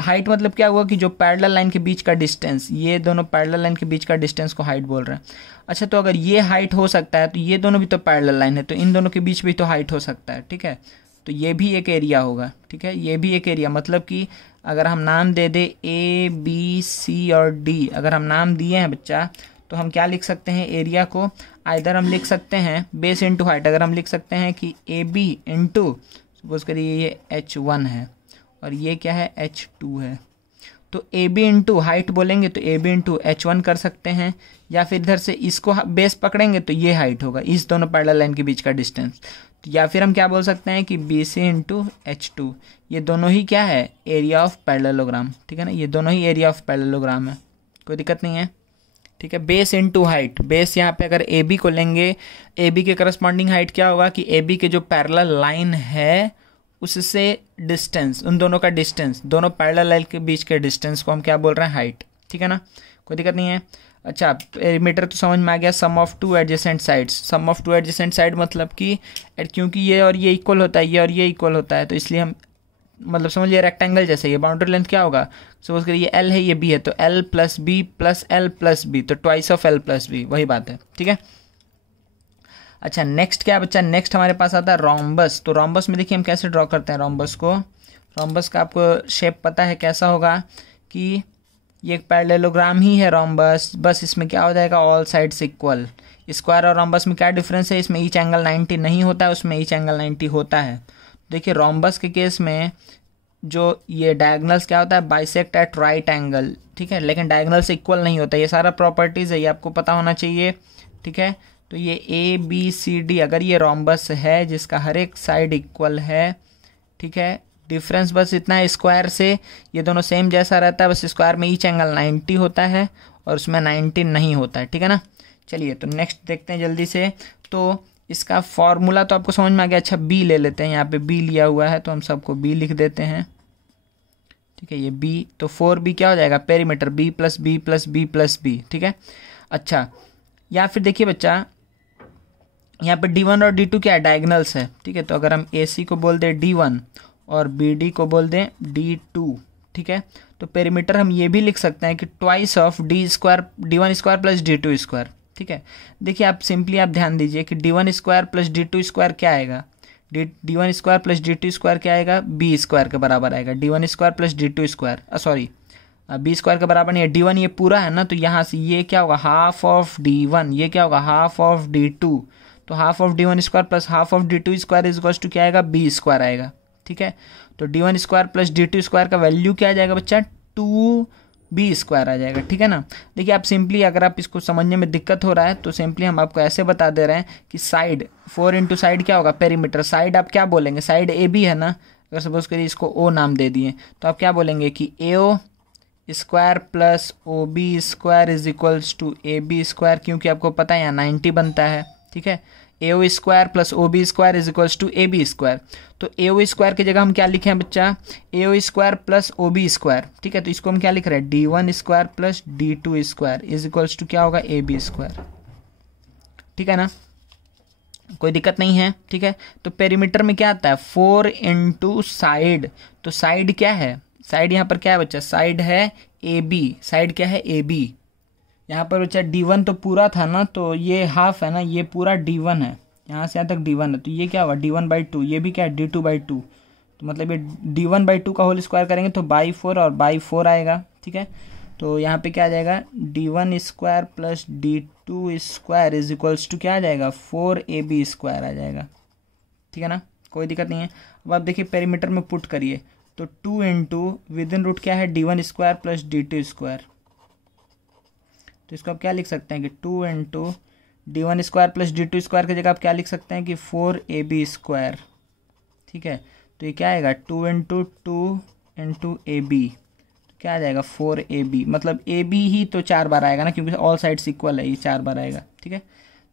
हाइट मतलब क्या हुआ कि जो पैरेलल लाइन के बीच का डिस्टेंस, ये दोनों पैरेलल लाइन के बीच का डिस्टेंस को हाइट बोल रहे हैं। अच्छा, तो अगर ये हाइट हो सकता है तो ये दोनों भी तो पैरेलल लाइन है, तो इन दोनों के बीच भी तो हाइट हो सकता है। ठीक है, तो ये भी एक एरिया होगा। ठीक है, ये भी एक एरिया, मतलब कि अगर हम नाम दे दे ए बी सी और डी, अगर हम नाम दिए हैं बच्चा, तो हम क्या लिख सकते हैं एरिया को, आइदर हम लिख सकते हैं बेस इंटू हाइट। अगर हम लिख सकते हैं कि ए बी इंटू, सपोज करिए ये H1 है और ये क्या है H2 है, तो ए बी इंटू हाइट बोलेंगे तो ए बी इंटू H1 कर सकते हैं, या फिर इधर से इसको बेस पकड़ेंगे तो ये हाइट होगा, इस दोनों पैरेलल लाइन के बीच का डिस्टेंस। तो या फिर हम क्या बोल सकते हैं कि बी सी इंटू H2, ये दोनों ही क्या है, एरिया ऑफ पैरेललोग्राम। ठीक है ना, ये दोनों ही एरिया ऑफ पैरेललोग्राम है, कोई दिक्कत नहीं है। ठीक है, बेस इनटू हाइट, बेस यहाँ पे अगर ए बी को लेंगे, ए बी के करस्पॉन्डिंग हाइट क्या होगा कि ए बी के जो पैरेलल लाइन है उससे डिस्टेंस, उन दोनों का डिस्टेंस, दोनों पैरेलल लाइन के बीच के डिस्टेंस को हम क्या बोल रहे हैं, हाइट। ठीक है ना, कोई दिक्कत नहीं है। अच्छा, पेरीमीटर तो समझ में आ गया, sum of two adjacent sides. Sum of two adjacent side मतलब कि क्योंकि ये और ये इक्वल होता है, ये और ये इक्वल होता है, तो इसलिए हम मतलब समझिए रेक्टेंगल जैसे, ये बाउंड्री लेंथ क्या होगा, सपोज करिए ये एल है, ये बी है, तो L plus B plus L plus B, तो twice of L plus B, वही बात है। ठीक है, अच्छा नेक्स्ट क्या है बच्चा, नेक्स्ट हमारे पास आता है रोम्बस। तो रोम्बस में देखिए हम कैसे ड्रॉ करते हैं रोम्बस को। रोम्बस का आपको शेप पता है कैसा होगा, कि ये एक पैरेललोग्राम ही है रोम्बस, बस इसमें क्या हो जाएगा, ऑल साइड्स इक्वल। स्क्वायर और रोम्बस में क्या डिफरेंस है, इसमें ईच एंगल 90 नहीं होता है, उसमें ईच एंगल 90 होता है। देखिए रोम्बस के केस में जो ये डायगनल्स क्या होता है, बाइसेक्ट एट राइट एंगल। ठीक है, लेकिन डायगनल से इक्वल नहीं होता, ये सारा प्रॉपर्टीज़ है, ये आपको पता होना चाहिए। ठीक है, तो ये ए बी सी डी अगर ये रोम्बस है जिसका हर एक साइड इक्वल है, ठीक है, डिफरेंस बस इतना है, स्क्वायर से ये दोनों सेम जैसा रहता है, बस स्क्वायर में ईच एंगल 90 होता है और उसमें 90 नहीं होता है। ठीक है ना, चलिए तो नेक्स्ट देखते हैं जल्दी से। तो इसका फॉर्मूला तो आपको समझ में आ गया। अच्छा बी ले लेते हैं, यहाँ पे बी लिया हुआ है तो हम सबको बी लिख देते हैं। ठीक है, ये बी, तो 4b क्या हो जाएगा, perimeter B plus B plus B plus B. ठीक है, अच्छा या फिर देखिए बच्चा यहाँ पे D1 और D2 क्या है, डायगनल्स है। ठीक है, तो अगर हम AC को बोल दें D1 और BD को बोल दें D2, ठीक है, तो पेरीमीटर हम ये भी लिख सकते हैं कि twice of D1 square plus D2 square. ठीक है, देखिए आप सिंपली आप ध्यान दीजिए कि D1 square plus D2 square क्या आएगा, D1 square plus D2 square क्या आएगा, B स्क्वायर के बराबर आएगा। D1 square plus D2 square, sorry B square के बराबर नहीं है, D1 ये पूरा है ना, तो यहाँ से ये क्या होगा, हाफ ऑफ D1, ये क्या होगा, हाफ ऑफ D2, तो half of D1 square plus half of D2 square is equals to क्या आएगा, B स्क्वायर आएगा। ठीक है, तो D1 square plus D2 square का वैल्यू क्या आ जाएगा बच्चा, 2B स्क्वायर आ जाएगा। ठीक है ना, देखिए आप सिंपली अगर आप इसको समझने में दिक्कत हो रहा है तो सिंपली हम आपको ऐसे बता दे रहे हैं कि साइड 4 इंटू साइड क्या होगा, पेरीमीटर। साइड आप क्या बोलेंगे, साइड AB है ना, अगर सपोज करिए इसको O नाम दे दिए तो आप क्या बोलेंगे कि AO square plus OB square is equals to AB square, क्योंकि आपको पता है यहाँ 90 बनता है। ठीक है, AO square plus OB square is equals to AB square, तो AO स्क्वायर की जगह हम क्या लिखे हैं बच्चा, AO square plus OB square. ठीक है, तो इसको हम क्या लिख रहे हैं, D1 square plus D2 square is equals to क्या होगा, AB स्क्वायर। ठीक है ना, कोई दिक्कत नहीं है। ठीक है, तो पेरीमीटर में क्या आता है, 4 इंटू साइड, तो साइड क्या है, साइड यहाँ पर क्या है बच्चा, साइड है AB, साइड क्या है AB। यहाँ पर बच्चा D1 तो पूरा था ना, तो ये हाफ है ना, ये पूरा D1 है, यहाँ से यहाँ तक D1 है, तो ये क्या होगा D1/2, ये भी क्या है D2/2, तो मतलब ये D1/2 का होल स्क्वायर करेंगे तो बाई 4 और बाई 4 आएगा। ठीक है, तो यहाँ पे क्या आ जाएगा, D1 square plus D2 square is equals to क्या आ जाएगा, 4AB स्क्वायर आ जाएगा। ठीक है ना, कोई दिक्कत नहीं है। अब आप देखिए पेरीमीटर में पुट करिए, तो 2 इंटू विद इन रूट क्या है, D1 square plus D2 square, तो इसको आप क्या लिख सकते हैं कि 2 into D1 square plus D2 square की जगह आप क्या लिख सकते हैं कि 4AB स्क्वायर। ठीक है, तो ये क्या आएगा 2 × 2 × AB, क्या आ जाएगा 4AB, मतलब AB ही तो 4 बार आएगा ना, क्योंकि ऑल साइड्स इक्वल है, ये 4 बार आएगा। ठीक है,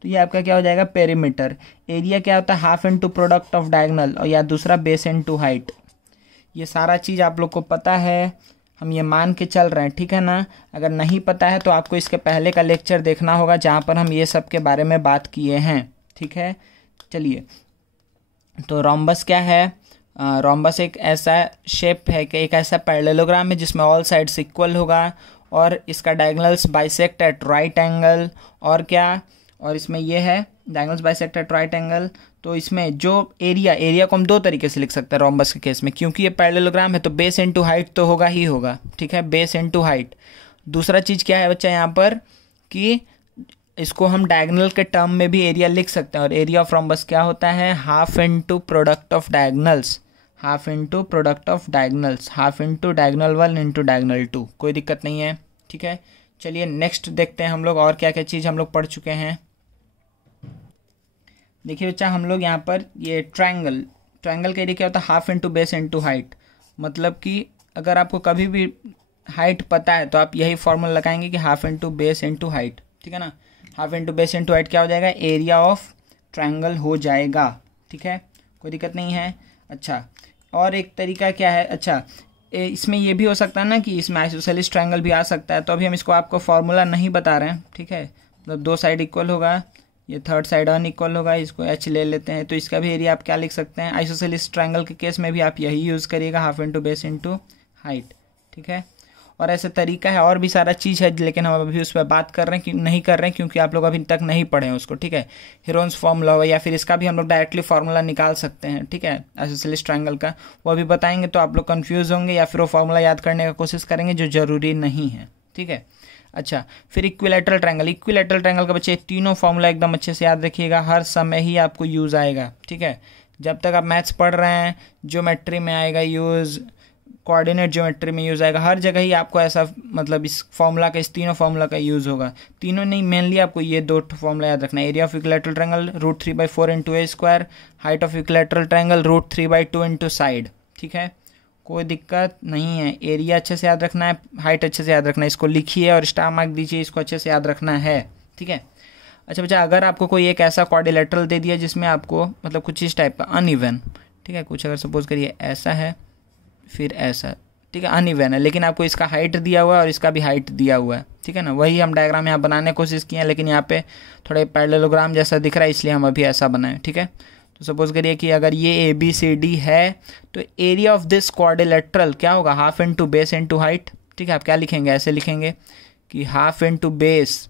तो ये आपका क्या हो जाएगा पेरीमीटर। एरिया क्या होता है half into product of diagonal, और या दूसरा बेस इंटू हाइट। ये सारा चीज़ आप लोग को पता है, हम ये मान के चल रहे हैं, ठीक है ना। अगर नहीं पता है तो आपको इसके पहले का लेक्चर देखना होगा जहाँ पर हम ये सब के बारे में बात किए हैं। ठीक है, चलिए, तो रोम्बस क्या है? रोम्बस एक ऐसा शेप है कि एक ऐसा पैरेललोग्राम है जिसमें ऑल साइड्स इक्वल होगा और इसका diagonals bisect at right angle, और क्या, और इसमें ये है diagonals bisect at right angle. तो इसमें जो एरिया को हम दो तरीके से लिख सकते हैं रोम्बस के केस में, क्योंकि ये पैरेललोग्राम है तो बेस इनटू हाइट तो होगा ही होगा। ठीक है, बेस इनटू हाइट। दूसरा चीज़ क्या है बच्चा यहाँ पर कि इसको हम डायगोनल के टर्म में भी एरिया लिख सकते हैं, और एरिया ऑफ रोम्बस क्या होता है half into product of diagonals, half into product of diagonals, half into diagonal 1 into diagonal 2। कोई दिक्कत नहीं है। ठीक है, चलिए नेक्स्ट देखते हैं हम लोग और क्या क्या चीज़ हम लोग पढ़ चुके हैं। देखिए बच्चा, हम लोग यहाँ पर ये ट्रायंगल का एरिया क्या होता है half into base into height. मतलब कि अगर आपको कभी भी हाइट पता है तो आप यही फॉर्मूला लगाएंगे कि half into base into height. ठीक है ना, half into base into height क्या हो जाएगा एरिया ऑफ ट्रायंगल हो जाएगा। ठीक है, कोई दिक्कत नहीं है। अच्छा, और एक तरीका क्या है, अच्छा इसमें ये भी हो सकता है ना कि इसमें आइसोसेलेस ट्रायंगल भी आ सकता है, तो अभी हम इसको आपको फॉर्मूला नहीं बता रहे हैं। ठीक है, मतलब दो साइड इक्वल होगा, ये थर्ड साइड अनइक्वल होगा, इसको H ले लेते हैं, तो इसका भी एरिया आप क्या लिख सकते हैं आइसोसेलेस ट्रायंगल के केस में भी आप यही यूज़ करिएगा half into base into height. ठीक है, और ऐसा तरीका है और भी सारा चीज़ है, लेकिन हम अभी उस पर बात कर रहे हैं कि नहीं कर रहे हैं क्योंकि आप लोग अभी तक नहीं पढ़े हैं उसको। ठीक है, हेरोन्स फार्मूला हो या फिर इसका भी हम लोग डायरेक्टली फार्मूला निकाल सकते हैं। ठीक है, आइसोसेलेस ट्रायंगल का वो अभी बताएंगे तो आप लोग कंफ्यूज होंगे या फिर वो फार्मूला याद करने का कोशिश करेंगे जो ज़रूरी नहीं है। ठीक है, अच्छा फिर इक्विलैटरल ट्रायंगल का बच्चे तीनों फार्मूला एकदम अच्छे से याद रखिएगा, हर समय ही आपको यूज़ आएगा। ठीक है, जब तक आप मैथ्स पढ़ रहे हैं ज्योमेट्री में आएगा यूज़, कोऑर्डिनेट ज्योमेट्री में यूज़ आएगा, हर जगह ही आपको ऐसा मतलब इस फॉर्मूला का, इस तीनों फार्मूला का यूज़ होगा। तीनों नहीं, मेनली आपको ये दो फार्मूला याद रखना है। Area of equilateral triangle √3/4 into A square, height of equilateral triangle √3/2 into side. ठीक है, कोई दिक्कत नहीं है। एरिया अच्छे से याद रखना है, हाइट अच्छे से याद रखना है, इसको लिखिए और स्टार मार्क दीजिए, इसको अच्छे से याद रखना है। ठीक है, अच्छा बच्चा, अगर आपको कोई एक ऐसा क्वाड्रिलेटरल दे दिया जिसमें आपको मतलब कुछ इस टाइप का अनइवन, ठीक है, कुछ अगर सपोज करिए ऐसा है फिर ऐसा, ठीक है, अनइवन है, लेकिन आपको इसका हाइट दिया हुआ है और इसका भी हाइट दिया हुआ है। ठीक है ना, वही हम डायग्राम यहाँ बनाने की कोशिश किए हैं, लेकिन यहाँ पे थोड़े पैरेललोग्राम जैसा दिख रहा है इसलिए हम अभी ऐसा बनाए। ठीक है, तो सपोज करिए कि अगर ये ABCD है तो एरिया ऑफ दिस क्वाड्रिलेटरल क्या होगा half into base into height. ठीक है, आप क्या लिखेंगे, ऐसे लिखेंगे कि half into base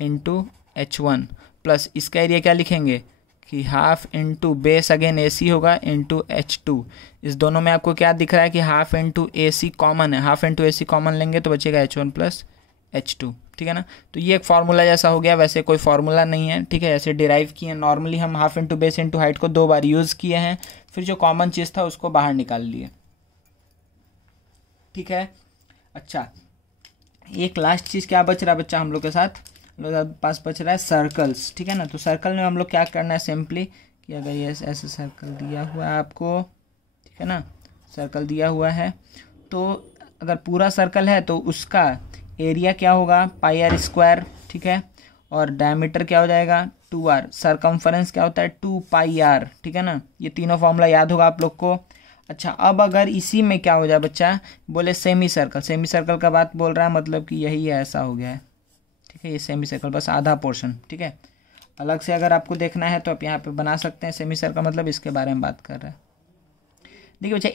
into H1 plus इसका एरिया क्या लिखेंगे कि half into base again AC होगा इंटू H2। इस दोनों में आपको क्या दिख रहा है कि हाफ इंटू AC कॉमन है, हाफ इंटू AC कॉमन लेंगे तो बचेगा H1 प्लस H2। ठीक है ना, तो ये एक फार्मूला जैसा हो गया, वैसे कोई फार्मूला नहीं है। ठीक है, ऐसे डिराइव किए हैं, नॉर्मली हम half into base into height को 2 बार यूज़ किए हैं, फिर जो कॉमन चीज़ था उसको बाहर निकाल लिए। ठीक है, अच्छा एक लास्ट चीज़ क्या बच रहा है बच्चा हम लोग के साथ, हम लोग पास बच रहा है सर्कल्स। ठीक है ना, तो सर्कल में हम लोग क्या करना है सिंपली कि अगर ये ऐसे सर्कल दिया हुआ है आपको, ठीक है ना, सर्कल दिया हुआ है तो अगर पूरा सर्कल है तो उसका एरिया क्या होगा πr²। ठीक है, और डायमीटर क्या हो जाएगा 2r, सरकमफरेंस क्या होता है 2πr। ठीक है ना, ये तीनों फॉर्मूला याद होगा आप लोग को। अच्छा, अब अगर इसी में क्या हो जाए बच्चा, बोले सेमी सर्कल का बात बोल रहा है, मतलब कि यही है, ऐसा हो गया है। ठीक है, ये सेमी सर्कल बस आधा पोर्शन। ठीक है, अलग से अगर आपको देखना है तो आप यहाँ पे बना सकते हैं, सेमी सर्कल मतलब इसके बारे में बात कर रहे हैं। देखिए बच्चा,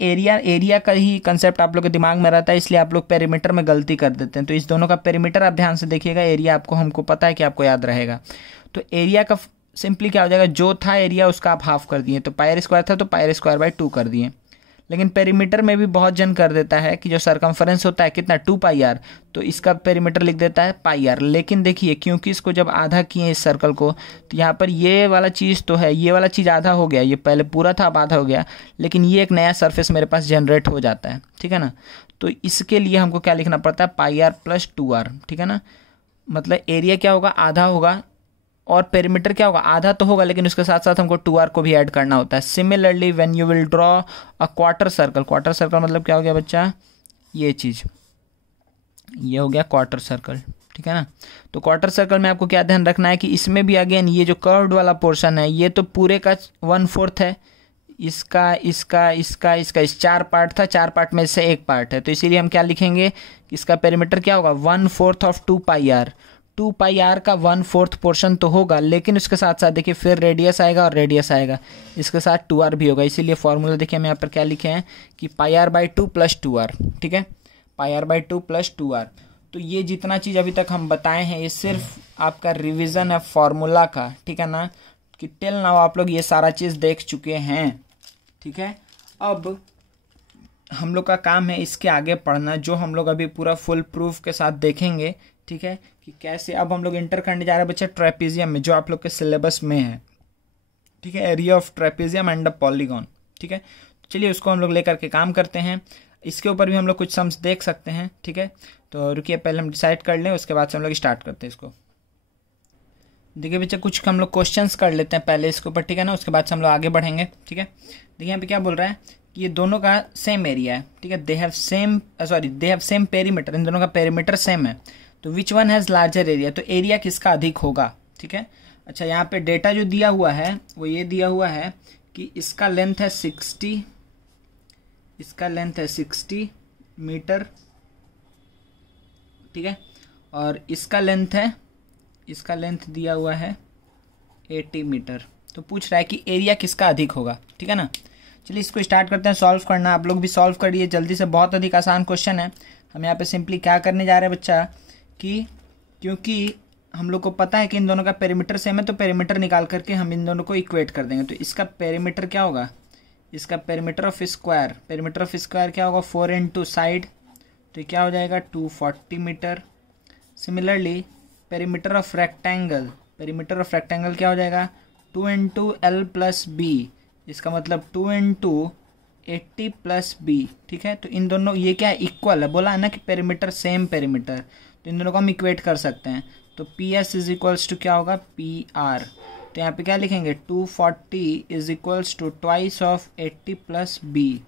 एरिया का ही कंसेप्ट आप लोग के दिमाग में रहता है, इसलिए आप लोग पेरीमीटर में गलती कर देते हैं। तो इस दोनों का पेरीमीटर आप ध्यान से देखिएगा, एरिया आपको हमको पता है कि आपको याद रहेगा। तो एरिया का सिंपली क्या हो जाएगा, जो था एरिया उसका आप हाफ कर दिए, तो πr² था तो πr²/2 कर दिए। लेकिन पेरीमीटर में भी बहुत जन कर देता है कि जो सरकमफरेंस होता है कितना 2πr, तो इसका पेरीमीटर लिख देता है πr। लेकिन देखिए, क्योंकि इसको जब आधा किए इस सर्कल को, तो यहाँ पर ये वाला चीज़ तो है, ये वाला चीज़ आधा हो गया, ये पहले पूरा था अब आधा हो गया, लेकिन ये एक नया सरफेस मेरे पास जनरेट हो जाता है। ठीक है ना, तो इसके लिए हमको क्या लिखना पड़ता है πr + 2r। ठीक है ना, मतलब एरिया क्या होगा आधा होगा और पेरीमीटर क्या होगा, आधा तो होगा, लेकिन उसके साथ साथ हमको 2r को भी ऐड करना होता है। Similarly when you will draw a quarter circle, quarter circle मतलब क्या हो गया बच्चा, ये चीज़, ये हो गया क्वार्टर सर्कल, ठीक है ना। तो क्वार्टर सर्कल में आपको क्या ध्यान रखना है कि इसमें भी अगेन ये जो कर्व्ड वाला पोर्शन है ये तो पूरे का 1/4 है, इसका इसका इसका इसका इस 4 पार्ट था, 4 पार्ट में से एक पार्ट है, तो इसीलिए हम क्या लिखेंगे कि इसका पेरीमीटर क्या होगा 1/4 ऑफ 2πr। 2πr का 1/4 पोर्शन तो होगा, लेकिन उसके साथ साथ देखिए फिर रेडियस आएगा और रेडियस आएगा, इसके साथ 2r भी होगा, इसीलिए फॉर्मूला देखिए हम यहाँ पर क्या लिखे हैं कि πr/2 + 2r, ठीक है, πr/2 + 2r। तो ये जितना चीज़ अभी तक हम बताए हैं ये सिर्फ आपका रिवीजन है फॉर्मूला का, ठीक है ना, कि टिल नाउ आप लोग ये सारा चीज़ देख चुके हैं, ठीक है। अब हम लोग का काम है इसके आगे पढ़ना, जो हम लोग अभी पूरा फुल प्रूफ के साथ देखेंगे, ठीक है, कि कैसे अब हम लोग इंटर करने जा रहे हैं बच्चे ट्रेपेजियम में, जो आप लोग के सिलेबस में है, ठीक है, area of trapezium and the polygon, ठीक है। चलिए उसको हम लोग लेकर के काम करते हैं, इसके ऊपर भी हम लोग कुछ सम्स देख सकते हैं, ठीक है। तो रुकिए पहले हम डिसाइड कर लें, उसके बाद से हम लोग स्टार्ट करते हैं इसको। देखिए बच्चे कुछ हम लोग क्वेश्चंस कर लेते हैं पहले इसके ऊपर, ठीक है ना, उसके बाद से हम लोग आगे बढ़ेंगे, ठीक है। देखिए यहाँ पे क्या बोल रहा है कि ये दोनों का सेम एरिया है, ठीक है, दे हैव सेम पेरीमीटर, इन दोनों का पेरीमीटर सेम है, तो which one has larger area, तो एरिया किसका अधिक होगा, ठीक है। अच्छा यहाँ पे डेटा जो दिया हुआ है वो ये दिया हुआ है कि इसका लेंथ है 60, इसका लेंथ है 60 मीटर, ठीक है, और इसका लेंथ दिया हुआ है 80 मीटर। तो पूछ रहा है कि एरिया किसका अधिक होगा, ठीक है ना। चलिए इसको स्टार्ट करते हैं सॉल्व करना, आप लोग भी सॉल्व करिए जल्दी से, बहुत अधिक आसान क्वेश्चन है। हम यहाँ पे सिंपली क्या करने जा रहे हैं बच्चा कि क्योंकि हम लोग को पता है कि इन दोनों का पेरीमीटर सेम है, तो पेरीमीटर निकाल करके हम इन दोनों को इक्वेट कर देंगे। तो इसका पेरीमीटर क्या होगा, इसका पेरीमीटर ऑफ स्क्वायर क्या होगा 4 इंटू साइड, तो क्या हो जाएगा 240 metre. Similarly perimeter of rectangle क्या हो जाएगा 2 इंटू एल प्लस बी, इसका मतलब 2 इंटू 80 प्लस बी, ठीक है। तो इन दोनों ये क्या है इक्वल है, बोला है ना कि पेरीमीटर सेम पेरीमीटर, तो इन दोनों को हम इक्वेट कर सकते हैं। तो P S is equals to क्या होगा पी आर, तो यहाँ पे क्या लिखेंगे 240 is equals to twice of 80 plus B,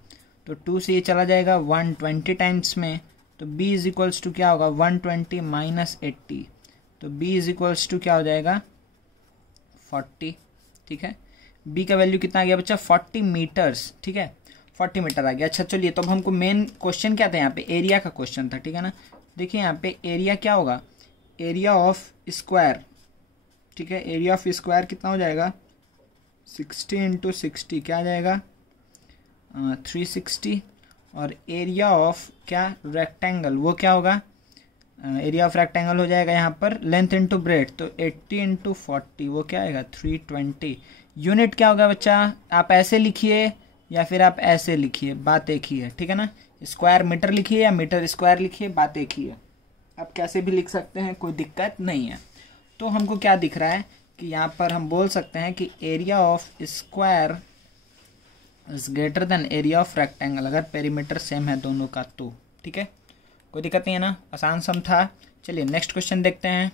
तो 2 से ये चला जाएगा 120 टाइम्स में, तो b इज इक्वल्स टू क्या होगा 120 माइनस 80, तो b इज इक्वल्स टू क्या हो जाएगा 40, ठीक है। b का वैल्यू कितना आ गया बच्चा 40 मीटर्स, ठीक है, 40 मीटर आ गया। अच्छा चलिए तो अब हमको मेन क्वेश्चन क्या था, यहाँ पे एरिया का क्वेश्चन था, ठीक है ना। देखिए यहाँ पे एरिया क्या होगा, एरिया ऑफ स्क्वायर, ठीक है, एरिया ऑफ स्क्वायर कितना हो जाएगा 60 इंटू 60 क्या आ जाएगा 360, और एरिया ऑफ क्या रेक्टेंगल वो क्या होगा, एरिया ऑफ रेक्टेंगल हो जाएगा यहाँ पर लेंथ इंटू ब्रेड, तो 80 इंटू 40 वो क्या आएगा 320। यूनिट क्या होगा बच्चा, आप ऐसे लिखिए या फिर आप ऐसे लिखिए, बात एक ही है, ठीक है ना। स्क्वायर मीटर लिखिए या मीटर स्क्वायर लिखिए, बात एक ही है, आप कैसे भी लिख सकते हैं, कोई दिक्कत नहीं है। तो हमको क्या दिख रहा है कि यहाँ पर हम बोल सकते हैं कि area of square is greater than area of rectangle, अगर पेरीमीटर सेम है दोनों का तो, ठीक है, कोई दिक्कत नहीं है ना, आसान सम था। चलिए नेक्स्ट क्वेश्चन देखते हैं।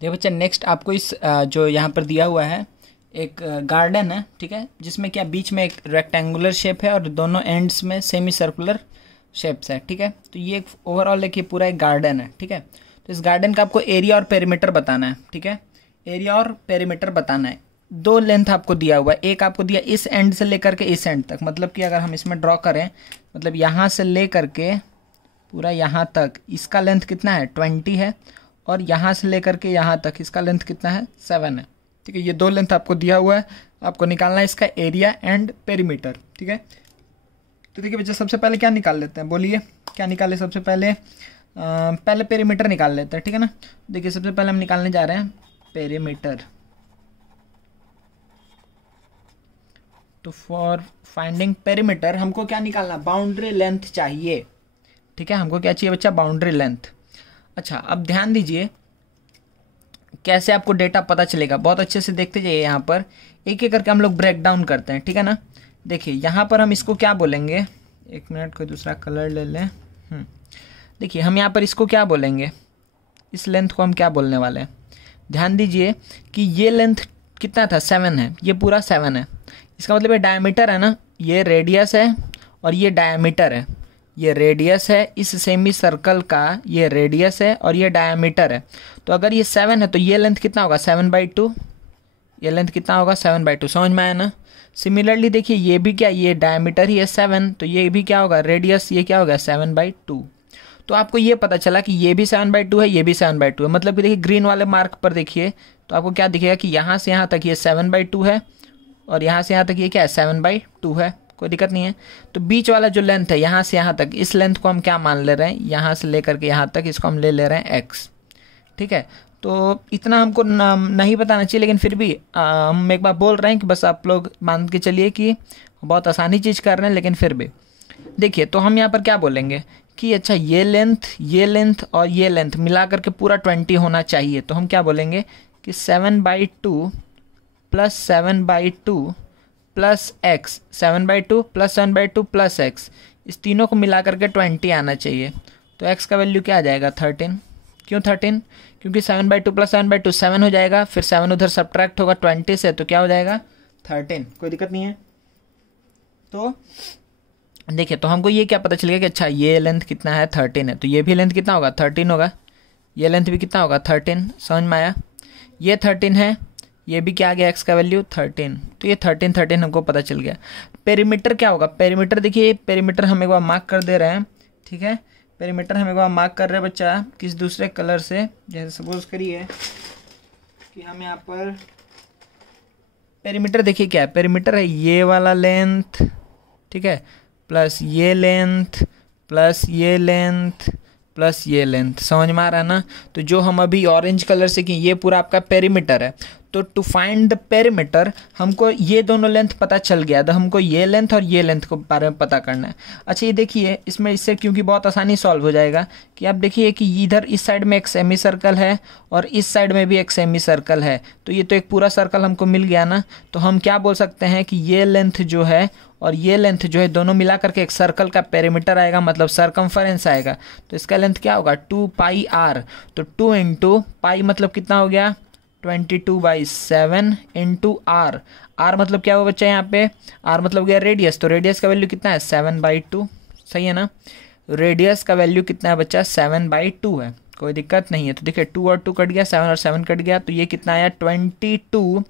देखो बच्चा नेक्स्ट आपको इस जो यहाँ पर दिया हुआ है एक गार्डन है, ठीक है, जिसमें क्या बीच में एक रेक्टेंगुलर शेप है और दोनों एंड्स में सेमी सर्कुलर शेप्स है, ठीक है। तो ये एक ओवरऑल एक पूरा एक गार्डन है, ठीक है। तो इस गार्डन का आपको एरिया और पेरीमीटर बताना है, ठीक है, एरिया और पेरीमीटर बताना है। 2 लेंथ आपको दिया हुआ है, एक आपको दिया इस एंड से लेकर के इस एंड तक, मतलब कि अगर हम इसमें ड्रॉ करें, मतलब यहाँ से ले करके पूरा यहाँ तक इसका लेंथ कितना है 20 है, और यहाँ से लेकर के यहाँ तक इसका लेंथ कितना है 7 है, ठीक है। ये 2 लेंथ आपको दिया हुआ है, आपको निकालना है इसका एरिया एंड पेरीमीटर, ठीक है। तो देखिए बच्चे सबसे पहले क्या निकाल लेते हैं, बोलिए क्या निकाले सबसे पहले, पहले पेरीमीटर निकाल लेते हैं, ठीक है ना। देखिए सबसे पहले हम निकालने जा रहे हैं पेरीमीटर। तो फॉर फाइंडिंग पेरीमीटर हमको क्या निकालना, बाउंड्री लेंथ चाहिए, ठीक है, हमको क्या चाहिए बच्चा बाउंड्री लेंथ। अच्छा अब ध्यान दीजिए कैसे आपको डेटा पता चलेगा, बहुत अच्छे से देखते जाइए, यहाँ पर एक एक करके हम लोग ब्रेक डाउन करते हैं, ठीक है ना। देखिए यहाँ पर हम इसको क्या बोलेंगे, एक मिनट कोई दूसरा कलर ले लें। देखिए हम यहाँ पर इसको क्या बोलेंगे, इस लेंथ को हम क्या बोलने वाले हैं, ध्यान दीजिए कि ये लेंथ कितना था, 7 है, ये पूरा 7 है। इसका मतलब ये डायमीटर है ना, ये रेडियस है और ये डायमीटर है। ये रेडियस है इस सेमी सर्कल का, ये रेडियस है और ये डायमीटर है। तो अगर ये 7 है तो ये लेंथ कितना होगा, 7/2। ये लेंथ कितना होगा, 7/2। समझ में आया ना। सिमिलरली देखिए ये भी क्या, ये डायमीटर ही है 7, तो ये भी क्या होगा, रेडियस, ये क्या होगा 7/2। तो आपको ये पता चला कि ये भी 7/2 है, ये भी 7/2 है। मतलब कि देखिए ग्रीन वाले मार्क पर देखिए तो आपको क्या दिखेगा कि यहाँ से यहाँ तक ये 7/2 है और यहाँ से यहाँ तक ये क्या है, 7/2 है। कोई दिक्कत नहीं है। तो बीच वाला जो लेंथ है यहाँ से यहाँ तक, इस लेंथ को हम क्या मान ले रहे हैं, यहाँ से लेकर के यहाँ तक इसको हम ले ले रहे हैं x। ठीक है, तो इतना हमको नहीं बताना चाहिए, लेकिन फिर भी हम एक बार बोल रहे हैं कि बस आप लोग मान के चलिए कि बहुत आसानी चीज़ कर रहे हैं, लेकिन फिर भी देखिए। तो हम यहाँ पर क्या बोलेंगे कि अच्छा ये लेंथ और ये लेंथ मिला करके पूरा 20 होना चाहिए। तो हम क्या बोलेंगे कि 7/2 plus 7/2 plus x, 7/2 plus 7/2 plus x, इस तीनों को मिला करके 20 आना चाहिए। तो x का वैल्यू क्या आ जाएगा, 13। क्यों 13? क्योंकि 7/2 प्लस 7/2 7 हो जाएगा, फिर 7 उधर सब्ट्रैक्ट होगा 20 से, तो क्या हो जाएगा 13। कोई दिक्कत नहीं है। तो देखिए, तो हमको ये क्या पता चलेगा कि अच्छा ये लेंथ कितना है, 13 है, तो ये भी लेंथ कितना होगा, 13 होगा। ये लेंथ भी कितना होगा, 13। समझ में आया। ये 13 है, ये भी क्या आ गया, x का वैल्यू 13। तो ये 13 हमको पता चल गया। पेरीमीटर क्या होगा, पेरीमीटर देखिए, पेरीमीटर हम एक बार मार्क कर दे रहे हैं। ठीक है, पेरीमीटर हम एक बार मार्क कर रहे हैं बच्चा किस दूसरे कलर से। जैसे सपोज करिए कि हम यहाँ पर पेरीमीटर देखिए क्या है, पेरीमीटर है ये वाला लेंथ, ठीक है, प्लस ये लेंथ प्लस ये लेंथ प्लस ये लेंथ। समझ में आ रहा है ना। तो जो हम अभी ऑरेंज कलर से कि ये पूरा आपका पेरीमीटर है। तो टू फाइंड द पेरीमीटर हमको ये दोनों लेंथ पता चल गया, तो हमको ये लेंथ और ये लेंथ को बारे में पता करना है। अच्छा ये देखिए इसमें, इससे क्योंकि बहुत आसानी सॉल्व हो जाएगा कि आप देखिए कि इधर इस साइड में एक सेमी सर्कल है और इस साइड में भी एक सेमी सर्कल है, तो ये तो एक पूरा सर्कल हमको मिल गया ना। तो हम क्या बोल सकते हैं कि ये लेंथ जो है और ये लेंथ जो है दोनों मिला करके एक सर्कल का पेरीमीटर आएगा, मतलब सरकमफेरेंस आएगा। तो इसका लेंथ क्या होगा, 2πr। तो 2 इंटू पाई मतलब कितना हो गया, 22/7 इंटू आर। आर मतलब क्या हुआ बच्चा यहाँ पे, आर मतलब गया रेडियस। तो रेडियस का वैल्यू कितना है, 7/2। सही है ना। रेडियस का वैल्यू कितना है बच्चा, 7/2 है। कोई दिक्कत नहीं है। तो देखिए 2 और 2 कट गया, 7 और 7 कट गया, तो ये कितना आया, 22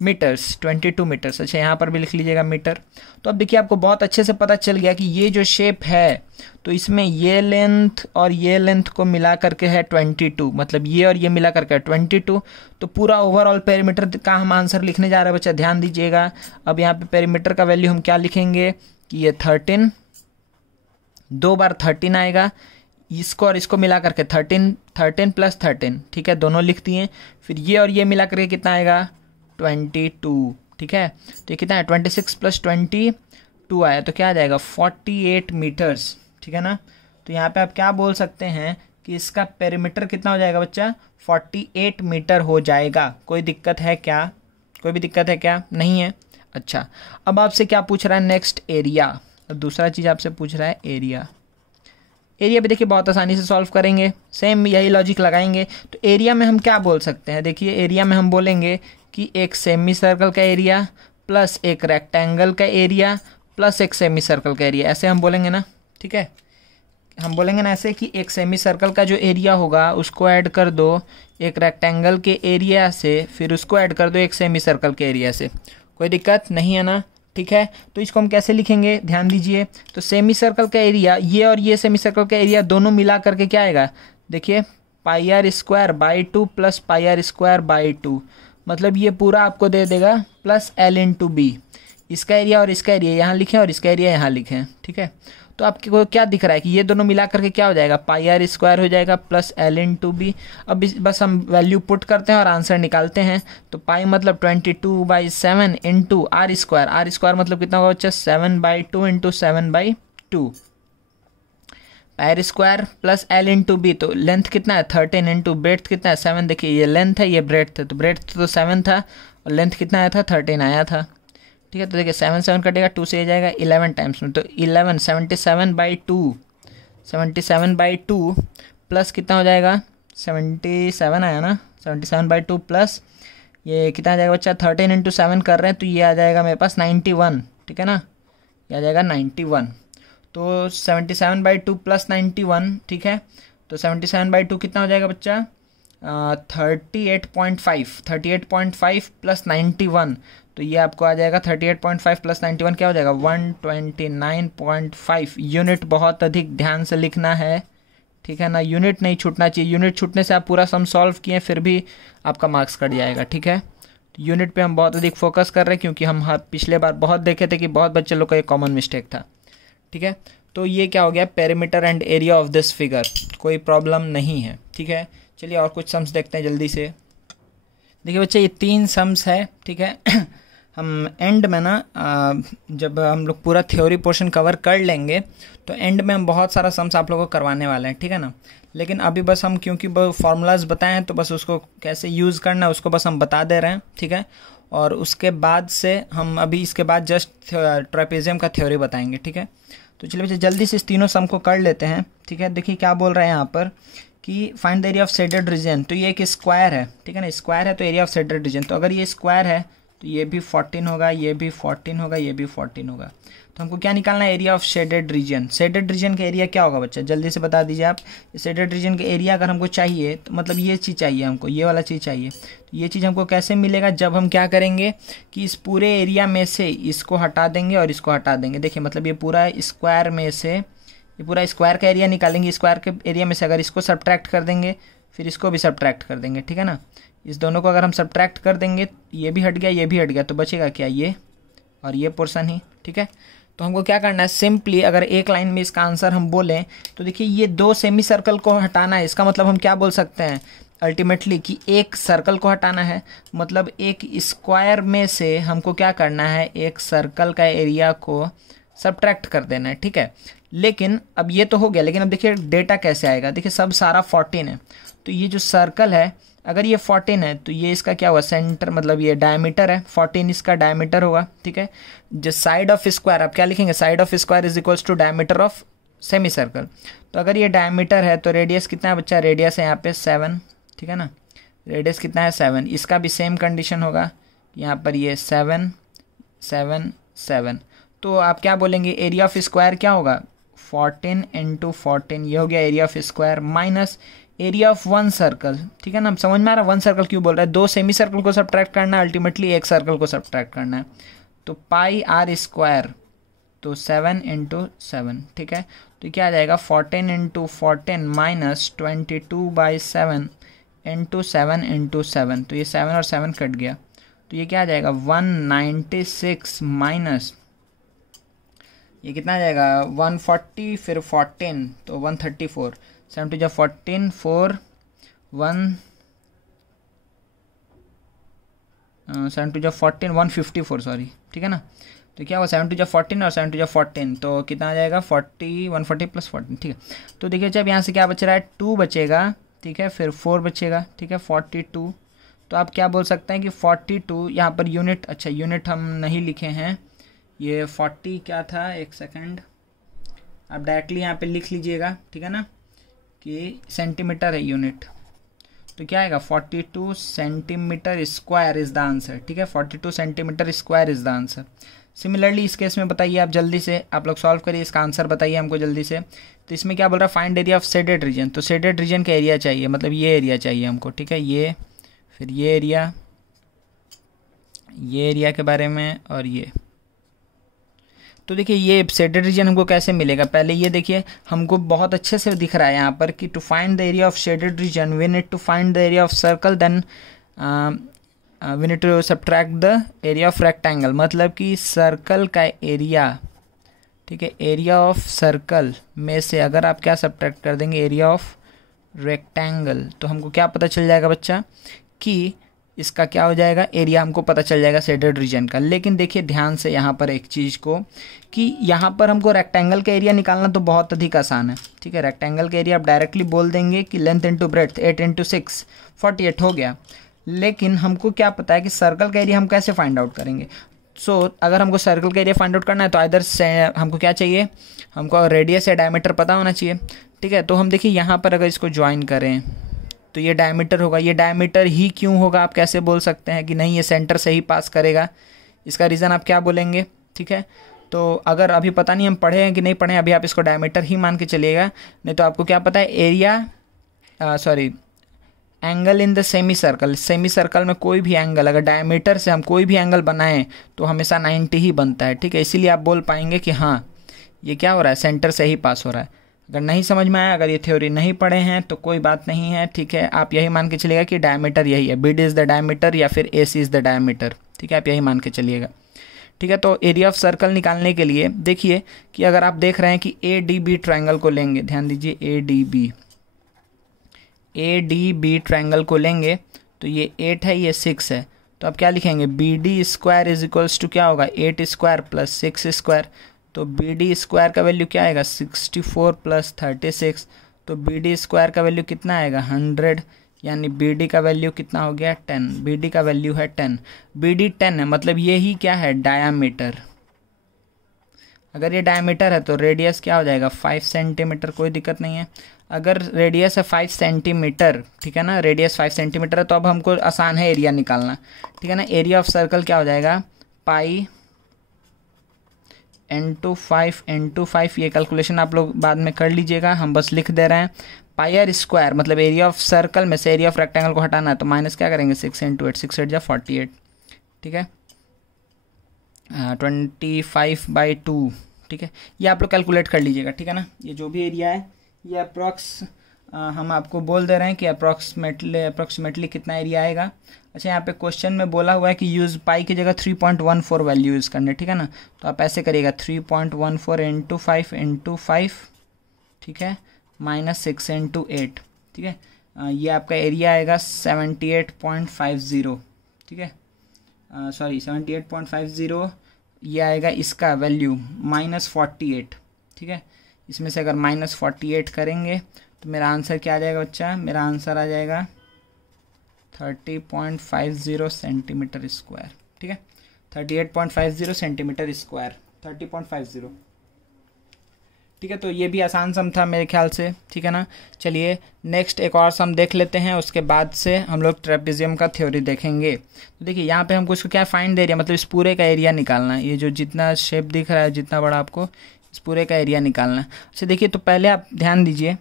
मीटर्स, 22 मीटर्स। अच्छा यहाँ पर भी लिख लीजिएगा मीटर। तो अब देखिए आपको बहुत अच्छे से पता चल गया कि ये जो शेप है तो इसमें ये लेंथ और ये लेंथ को मिला करके है 22, मतलब ये और ये मिला करके 22। तो पूरा ओवरऑल पेरीमीटर का हम आंसर लिखने जा रहे हैं बच्चा, ध्यान दीजिएगा। अब यहाँ पे पेरीमीटर का वैल्यू हम क्या लिखेंगे कि ये 13, 2 बार 13 आएगा, इसको और इसको मिला करके 13 प्लस 13, ठीक है, दोनों लिख दिए। फिर ये और ये मिला करके कितना आएगा, 22। ठीक है, तो ये कितना है, 26 प्लस 22 आया, तो क्या आ जाएगा, 48 मीटर्स। ठीक है ना। तो यहाँ पे आप क्या बोल सकते हैं कि इसका पेरीमीटर कितना हो जाएगा बच्चा, 48 मीटर हो जाएगा। कोई दिक्कत है क्या, कोई भी दिक्कत है क्या, नहीं है। अच्छा अब आपसे क्या पूछ रहा है, नेक्स्ट एरिया। दूसरा चीज़ आपसे पूछ रहा है एरिया। एरिया भी देखिए बहुत आसानी से सॉल्व करेंगे, सेम यही लॉजिक लगाएंगे। तो एरिया में हम क्या बोल सकते हैं, देखिए एरिया में हम बोलेंगे कि एक सेमी सर्कल का एरिया प्लस एक रेक्टेंगल का एरिया प्लस एक सेमी सर्कल का एरिया, ऐसे हम बोलेंगे ना। ठीक है, हम बोलेंगे ना ऐसे कि एक सेमी सर्कल का जो एरिया होगा उसको ऐड कर दो एक रेक्टेंगल के एरिया से, फिर उसको ऐड कर दो एक सेमी सर्कल के एरिया से। कोई दिक्कत नहीं है ना। ठीक है, तो इसको हम कैसे लिखेंगे, ध्यान दीजिए। तो सेमी सर्कल का एरिया, ये और ये सेमी सर्कल का एरिया दोनों मिला करके क्या आएगा, देखिए πr² प्लस πr²/2, मतलब ये पूरा आपको दे देगा प्लस l/b। इसका एरिया और इसका एरिया यहाँ लिखें और इसका एरिया यहाँ लिखें। ठीक है, तो आपको क्या दिख रहा है कि ये दोनों मिला करके क्या हो जाएगा, πr² हो जाएगा प्लस l/b। अब बस हम वैल्यू पुट करते हैं और आंसर निकालते हैं। तो पाई मतलब 22/7 इंटू r², r² मतलब कितना होगा बच्चा, 7/2 इंटू 7/2, r² प्लस l/b। तो लेंथ कितना है, 13 इंटू ब्रेड्थ कितना है, 7। देखिए ये लेंथ है, ये ब्रेड्थ है, तो ब्रेड्थ तो 7 था और लेंथ कितना आया था, 13 आया था। ठीक है, तो देखिए 7 कटेगा, 2 से आ जाएगा 11 टाइम्स में, तो 11 77/2 प्लस कितना हो जाएगा, 77 आया ना, 77/2 प्लस ये कितना आ जाएगा बच्चा, 13 इंटू 7 कर रहे हैं तो ये आ जाएगा मेरे पास 91, ठीक है ना, ये आ जाएगा 91। तो 77/2 प्लस 91, ठीक है, तो 77/2 कितना हो जाएगा बच्चा, 38.5 प्लस 91, तो ये आपको आ जाएगा 38.5 प्लस 91 क्या हो जाएगा, 129.5 यूनिट। बहुत अधिक ध्यान से लिखना है, ठीक है ना, यूनिट नहीं छूटना चाहिए। यूनिट छूटने से आप पूरा सम सॉल्व किए फिर भी आपका मार्क्स कट जाएगा, ठीक है। तो यूनिट पे हम बहुत अधिक फोकस कर रहे हैं क्योंकि हम पिछले बार बहुत देखे थे कि बहुत बच्चे लोग का ये कॉमन मिस्टेक था, ठीक है। तो ये क्या हो गया, perimeter and area of this figure, कोई प्रॉब्लम नहीं है, ठीक है। चलिए और कुछ सम्स देखते हैं जल्दी से। देखिए बच्चे ये 3 सम्स है, ठीक है। हम एंड में ना जब हम लोग पूरा थ्योरी पोर्शन कवर कर लेंगे तो एंड में हम बहुत सारा सम्स आप लोगों को करवाने वाले हैं, ठीक है ना। लेकिन अभी बस हम क्योंकि फार्मूलाज बताए हैं तो बस उसको कैसे यूज़ करना है उसको बस हम बता दे रहे हैं, ठीक है। और उसके बाद से हम अभी इसके बाद जस्ट ट्रेपेजियम का थ्योरी बताएंगे, ठीक है। तो चलिए बच्चे जल्दी से इस तीनों सम को कर लेते हैं, ठीक है। देखिए क्या बोल रहे हैं यहाँ पर कि find the area of shaded reason. तो ये एक स्क्वायर है, ठीक है ना, स्क्वायर है तो एरिया ऑफ शेडेड रीजन, तो अगर ये स्क्वायर है तो ये भी 14 होगा, ये भी 14 होगा, ये भी 14 होगा। तो हमको क्या निकालना है, area of shaded reason. Shaded region का एरिया क्या होगा बच्चा, जल्दी से बता दीजिए आप। शेडेड रीजन का एरिया अगर हमको चाहिए तो मतलब ये चीज़ चाहिए हमको, ये वाला चीज़ चाहिए। तो ये चीज़ हमको कैसे मिलेगा, जब हम क्या करेंगे कि इस पूरे एरिया में से इसको हटा देंगे और इसको हटा देंगे। देखिए मतलब ये पूरा स्क्वायर में से, ये पूरा स्क्वायर का एरिया निकालेंगे, स्क्वायर के एरिया में से अगर इसको सब्ट्रैक्ट कर देंगे फिर इसको भी सब्ट्रैक्ट कर देंगे, ठीक है ना। इस दोनों को अगर हम सब्ट्रैक्ट कर देंगे, ये भी हट गया, ये भी हट गया, तो बचेगा क्या, ये और ये पोर्शन ही, ठीक है। तो हमको क्या करना है, सिंपली अगर एक लाइन में इसका आंसर हम बोलें तो देखिए ये 2 सेमी सर्कल को हटाना है। इसका मतलब हम क्या बोल सकते हैं अल्टीमेटली कि एक सर्कल को हटाना है, मतलब एक स्क्वायर में से हमको क्या करना है, एक सर्कल का एरिया को सब्ट्रैक्ट कर देना है, ठीक है। लेकिन अब ये तो हो गया, लेकिन अब देखिए डेटा कैसे आएगा। देखिए सब सारा 14 है, तो ये जो सर्कल है अगर ये 14 है तो ये इसका क्या हुआ, सेंटर मतलब ये डायमीटर है, 14 इसका डायमीटर होगा, ठीक है। जो साइड ऑफ स्क्वायर आप क्या लिखेंगे, side of square is equals to diameter of semi circle. तो अगर ये डायमीटर है तो रेडियस कितना है बच्चा, रेडियस है यहाँ पे 7, ठीक है ना, रेडियस कितना है 7। इसका भी सेम कंडीशन होगा, यहाँ पर ये 7 7 7। तो आप क्या बोलेंगे, एरिया ऑफ स्क्वायर क्या होगा, 14 इंटू 14, ये हो गया area of square, minus area of 1 circle, ठीक है ना। समझ में आ रहा है 1 सर्कल क्यों बोल रहा है, 2 सेमी सर्कल को सब्ट्रैक्ट करना है, अल्टीमेटली एक सर्कल को सब्ट्रैक्ट करना है। तो पाई आर स्क्वायर, तो 7 इंटू 7, ठीक है। तो क्या आ जाएगा 14 इंटू 14 माइनस 22/7 इंटू 7 इंटू 7, तो ये 7 और 7 कट गया, तो ये क्या आ जाएगा 196 माइनस ये कितना आ जाएगा 140 फिर 14 तो 134, 7 टू 14 4 1 7 टू 14 154 सॉरी, ठीक है ना। तो क्या हुआ 7 टू 14 और 7 टू 14 तो कितना आ जाएगा 40 140 प्लस 14, ठीक है। तो देखिए जब यहाँ से क्या बच रहा है 2 बचेगा, ठीक है, फिर 4 बचेगा, ठीक है, 42। तो आप क्या बोल सकते हैं कि 42 यहाँ पर यूनिट, अच्छा यूनिट हम नहीं लिखे हैं, ये 40 क्या था, एक सेकंड, आप डायरेक्टली यहाँ पे लिख लीजिएगा, ठीक है ना, कि सेंटीमीटर है यूनिट। तो क्या आएगा 42 centimetre square is the answer, ठीक है, 42 centimetre square is the answer. Similarly इस केस में बताइए आप जल्दी से, आप लोग सॉल्व करिए, इसका आंसर बताइए हमको जल्दी से। तो इसमें क्या बोल रहा है, find area of shaded reason. तो शेडेड रीजन का एरिया चाहिए, मतलब ये एरिया चाहिए हमको, ठीक है, ये फिर ये एरिया के बारे में और ये। तो देखिए ये शेडेड रीजन हमको कैसे मिलेगा, पहले ये देखिए हमको बहुत अच्छे से दिख रहा है यहाँ पर कि to find the area of shaded region we need to find the area of circle, then we need to subtract the area of rectangle. मतलब कि सर्कल का एरिया, ठीक है, एरिया ऑफ सर्कल में से अगर आप क्या सब्ट्रैक्ट कर देंगे एरिया ऑफ रेक्टेंगल, तो हमको क्या पता चल जाएगा बच्चा कि इसका क्या हो जाएगा, एरिया हमको पता चल जाएगा शेडेड रीजन का। लेकिन देखिए ध्यान से यहाँ पर एक चीज़ को कि यहाँ पर हमको रेक्टेंगल का एरिया निकालना तो बहुत अधिक आसान है, ठीक है। रेक्टेंगल का एरिया आप डायरेक्टली बोल देंगे कि लेंथ इंटू ब्रेड्थ 8 इंटू 6 48 हो गया। लेकिन हमको क्या पता है कि सर्कल का एरिया हम कैसे फाइंड आउट करेंगे। अगर हमको सर्कल का एरिया फाइंड आउट करना है तो इधर से हमको क्या चाहिए, हमको रेडियस या डायमीटर पता होना चाहिए, ठीक है। तो हम देखिए यहाँ पर अगर इसको ज्वाइन करें तो ये डायमीटर होगा। ये डायमीटर ही क्यों होगा, आप कैसे बोल सकते हैं कि नहीं ये सेंटर से ही पास करेगा, इसका रीज़न आप क्या बोलेंगे? ठीक है, तो अगर अभी पता नहीं हम पढ़े हैं कि नहीं पढ़े, अभी आप इसको डायमीटर ही मान के चलिएगा, नहीं तो आपको क्या पता है area angle in the semi circle. Semi circle में कोई भी एंगल अगर डायमीटर से हम कोई भी एंगल बनाएं तो हमेशा 90 ही बनता है। ठीक है, इसीलिए आप बोल पाएंगे कि हाँ ये क्या हो रहा है, सेंटर से ही पास हो रहा है। अगर नहीं समझ में आया, अगर ये थ्योरी नहीं पढ़े हैं तो कोई बात नहीं है। ठीक है, आप यही मान के चलिएगा कि डायमीटर यही है, B D is the diameter या फिर A C is the diameter. ठीक है, आप यही मान के चलिएगा। ठीक है, तो एरिया ऑफ सर्कल निकालने के लिए देखिए कि अगर आप देख रहे हैं कि ए डी बी ट्रायंगल को लेंगे, ध्यान दीजिए ए डी बी ट्रायंगल को लेंगे तो ये 8 है, ये 6 है, तो आप क्या लिखेंगे, B D square is equals to क्या होगा, 8 स्क्वायर प्लस 6 स्क्वायर। तो बी डी स्क्वायर का वैल्यू क्या आएगा, 64 प्लस 36, तो बी डी स्क्वायर का वैल्यू कितना आएगा, 100, यानी बी डी का वैल्यू कितना हो गया, 10। बी डी का वैल्यू है 10, बी डी 10 है, मतलब ये ही क्या है, डायामीटर। अगर ये डायमीटर है तो रेडियस क्या हो जाएगा, 5 सेंटीमीटर, कोई दिक्कत नहीं है। अगर रेडियस है 5 सेंटीमीटर, ठीक है ना, रेडियस 5 सेंटीमीटर है, तो अब हमको आसान है एरिया निकालना। ठीक है ना, एरिया ऑफ सर्कल क्या हो जाएगा, पाई n/5 ये कैलकुलेशन आप लोग बाद में कर लीजिएगा, हम बस लिख दे रहे हैं। पाई आर स्क्वायर मतलब एरिया ऑफ सर्कल में से एरिया ऑफ रेक्टेंगल को हटाना है, तो माइनस क्या करेंगे, 6 × 8, 6 × 8 = 48। ठीक है, 25/2। ठीक है, ये आप लोग कैलकुलेट कर लीजिएगा। ठीक है ना, ये जो भी एरिया है ये अप्रॉक्स हम आपको बोल दे रहे हैं कि अप्रॉक्सीमेटली कितना एरिया आएगा। अच्छा, यहाँ पे क्वेश्चन में बोला हुआ है कि यूज़ पाई की जगह 3.14 वैल्यू यूज़ करने। ठीक है ना, तो आप ऐसे करिएगा 3.14 × 5 ठीक है, -6 × 8। ठीक है, ये आपका एरिया आएगा 78.50। ठीक है, सॉरी 78.50, ये आएगा इसका वैल्यू -48। ठीक है, इसमें से अगर -48 करेंगे तो मेरा आंसर क्या आ जाएगा बच्चा, मेरा आंसर आ जाएगा 30.50 सेंटीमीटर स्क्वायर। ठीक है, 38.50 सेंटीमीटर स्क्वायर, 30.50। ठीक है, तो ये भी आसान सम था मेरे ख्याल से। ठीक है ना, चलिए नेक्स्ट एक और सम देख लेते हैं, उसके बाद से हम लोग ट्रेपेजियम का थ्योरी देखेंगे। तो देखिए यहाँ पे हमको इसको क्या फाइंड एरिया, मतलब इस पूरे का एरिया निकालना है। ये जो जितना शेप दिख रहा है, जितना बड़ा, आपको इस पूरे का एरिया निकालना है। अच्छा देखिए, तो पहले आप ध्यान दीजिए,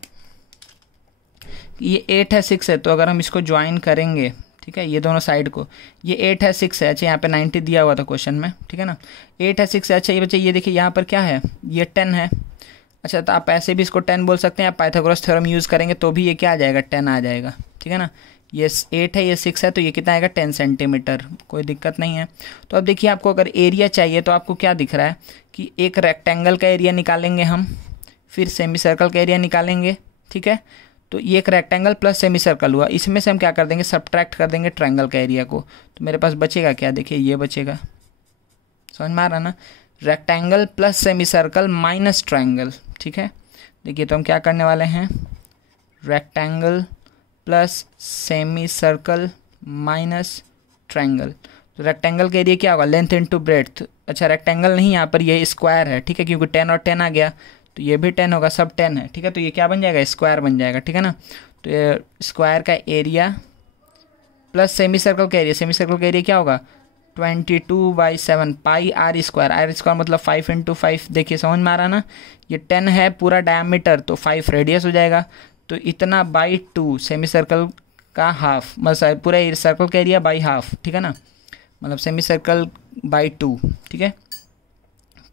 ये 8 है 6 है, तो अगर हम इसको ज्वाइन करेंगे, ठीक है, ये दोनों साइड को, ये 8 है 6 है। अच्छा, यहाँ पे 90 दिया हुआ था क्वेश्चन में। ठीक है ना, 8 है 6 है। अच्छा ये बच्चे ये देखिए यहाँ पर क्या है, ये 10 है। अच्छा, तो आप ऐसे भी इसको 10 बोल सकते हैं, आप पाइथागोरस थ्योरम यूज़ करेंगे तो भी ये क्या आ जाएगा, 10 आ जाएगा। ठीक है ना, ये 8 है, ये 6 है, तो ये कितना आएगा, 10 सेंटीमीटर, कोई दिक्कत नहीं है। तो अब देखिए, आपको अगर एरिया चाहिए तो आपको क्या दिख रहा है कि एक रेक्टेंगल का एरिया निकालेंगे हम, फिर सेमी सर्कल का एरिया निकालेंगे। ठीक है, तो ये एक रेक्टेंगल प्लस सेमी सर्कल हुआ, इसमें से हम क्या कर देंगे, सब्ट्रैक्ट कर देंगे ट्रायंगल का एरिया को, तो मेरे पास बचेगा क्या, देखिए ये बचेगा, समझ में आ रहा ना, rectangle plus semi circle minus triangle. ठीक है, देखिए तो हम क्या करने वाले हैं, rectangle plus semi circle minus triangle. तो रेक्टेंगल के एरिया क्या होगा, लेंथ इनटू ब्रेड्थ। अच्छा, रेक्टेंगल नहीं, यहाँ पर ये स्क्वायर है। ठीक है, क्योंकि 10 और 10 आ गया, तो ये भी 10 होगा, सब 10 है। ठीक है, तो ये क्या बन जाएगा, स्क्वायर बन जाएगा। ठीक है ना, तो ये स्क्वायर का एरिया प्लस सेमी सर्कल का एरिया, सेमी सर्कल का एरिया क्या होगा, 22/7 पाई आर स्क्वायर। आर स्क्वायर मतलब 5 × 5। देखिए समझ में आ रहा ना, ये 10 है पूरा डायमीटर, तो 5 रेडियस हो जाएगा, तो इतना /2 सेमी सर्कल का हाफ, मतलब पूरा सर्कल का एरिया /2। ठीक है ना, मतलब सेमी सर्कल /2। ठीक है,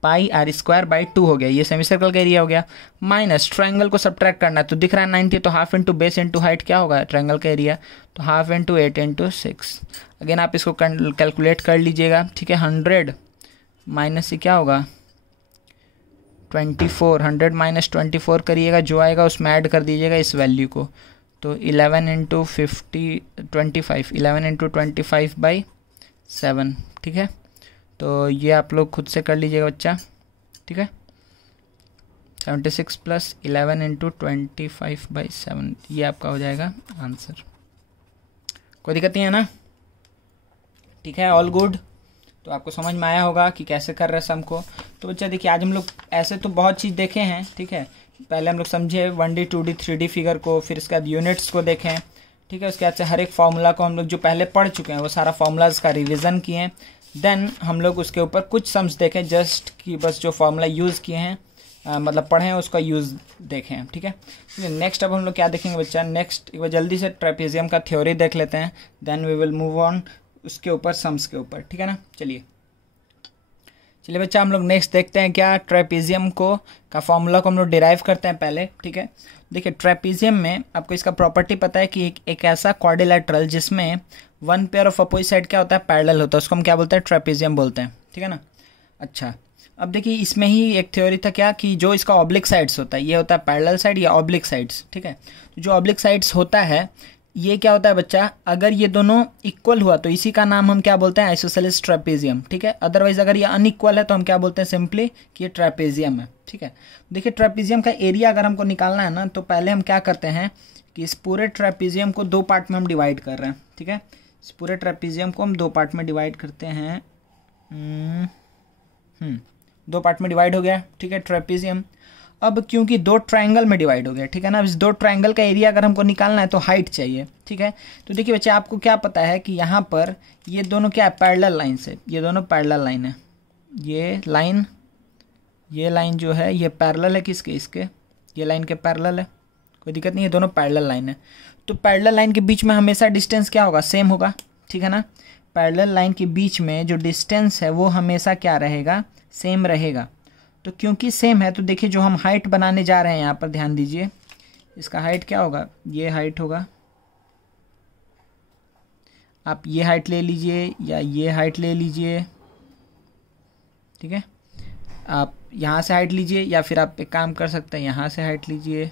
पाई आर स्क्वायर /2 हो गया, ये सेमी सर्कल का एरिया हो गया, माइनस ट्रायंगल को सब्ट्रैक्ट करना है, तो दिख रहा है 90, तो half into base into height क्या होगा, ट्रायंगल का एरिया, तो हाफ इंटू 8 × 6। अगेन आप इसको कैलकुलेट कर लीजिएगा। ठीक है, 100 माइनस से क्या होगा, 24, 100 - 24 करिएगा, जो आएगा उसमें ऐड कर दीजिएगा इस वैल्यू को, तो 11 × 50 25, 11 × 25/7। ठीक है, तो ये आप लोग खुद से कर लीजिएगा बच्चा। ठीक है, 76 + 11 × 25/7, ये आपका हो जाएगा आंसर। कोई दिक्कत नहीं है ना, ठीक है, ऑल गुड। तो आपको समझ में आया होगा कि कैसे कर रहे सम को। तो बच्चा देखिए, आज हम लोग ऐसे तो बहुत चीज़ देखे हैं। ठीक है, पहले हम लोग समझे 1D 2D 3D फिगर को, फिर इसके बाद यूनिट्स को देखें। ठीक है। उसके बाद से हर एक फार्मूला को हम लोग जो पहले पढ़ चुके हैं वो सारा फार्मूलाज का रिवीजन किए हैं। देन हम लोग उसके ऊपर कुछ सम्स देखें, जस्ट कि बस जो फार्मूला यूज़ किए हैं मतलब पढ़े हैं उसका यूज़ देखें हैं। ठीक है। नेक्स्ट अब हम लोग क्या देखेंगे बच्चा, नेक्स्ट एक बार जल्दी से ट्रेपेजियम का थ्योरी देख लेते हैं, then we will move on उसके ऊपर सम्स के ऊपर। ठीक है ना। चलिए बच्चा हम लोग नेक्स्ट देखते हैं क्या, ट्रेपेजियम को का फॉर्मूला को हम लोग डिराइव करते हैं पहले। ठीक है। देखिए ट्रेपेजियम में आपको इसका प्रॉपर्टी पता है कि एक ऐसा क्वाड्रिलेटरल जिसमें one pair of opposite side क्या होता है, पैरेलल होता है, उसको हम क्या बोलते हैं, ट्रेपेजियम बोलते हैं। ठीक है ना। अच्छा अब देखिए इसमें ही एक थ्योरी था क्या कि जो इसका ऑब्लिक साइड्स होता है, ये होता है पैरेलल साइड या ऑब्लिक साइड्स। ठीक है। तो जो ऑब्लिक साइड्स होता है ये क्या होता है बच्चा, अगर ये दोनों इक्वल हुआ तो इसी का नाम हम क्या बोलते हैं, आइसोसेलेस ट्रेपेजियम। ठीक है। अदरवाइज अगर ये अनइक्वल है तो हम क्या बोलते हैं, सिंपली कि ये ट्रेपेजियम है। ठीक है। देखिए ट्रेपेजियम का एरिया अगर हमको निकालना है ना तो पहले हम क्या करते हैं कि इस पूरे ट्रेपेजियम को दो पार्ट में हम डिवाइड कर रहे हैं। ठीक है। इस पूरे ट्रेपेजियम को हम दो पार्ट में डिवाइड करते हैं। दो पार्ट में डिवाइड हो गया। ठीक है ट्रेपेजियम। अब क्योंकि दो ट्रायंगल में डिवाइड हो गया, ठीक है ना, अब इस दो ट्रायंगल का एरिया अगर हमको निकालना है तो हाइट चाहिए। ठीक है। तो देखिए बच्चे आपको क्या पता है कि यहाँ पर ये दोनों क्या है, पैरेलल लाइन से, ये दोनों पैरेलल लाइन है। ये लाइन जो है ये पैरेलल है किसके, इसके, ये लाइन के पैरेलल है, कोई दिक्कत नहीं है, दोनों पैरेलल लाइन है। तो पैरेलल लाइन के बीच में हमेशा डिस्टेंस क्या होगा, सेम होगा। ठीक है ना। पैरेलल लाइन के बीच में जो डिस्टेंस है वो हमेशा क्या रहेगा, सेम रहेगा। तो क्योंकि सेम है तो देखिए जो हम हाइट बनाने जा रहे हैं यहाँ पर ध्यान दीजिए, इसका हाइट क्या होगा, ये हाइट होगा। आप ये हाइट ले लीजिए या ये हाइट ले लीजिए। ठीक है। आप यहाँ से हाइट लीजिए या फिर आप एक काम कर सकते हैं यहाँ से हाइट लीजिए।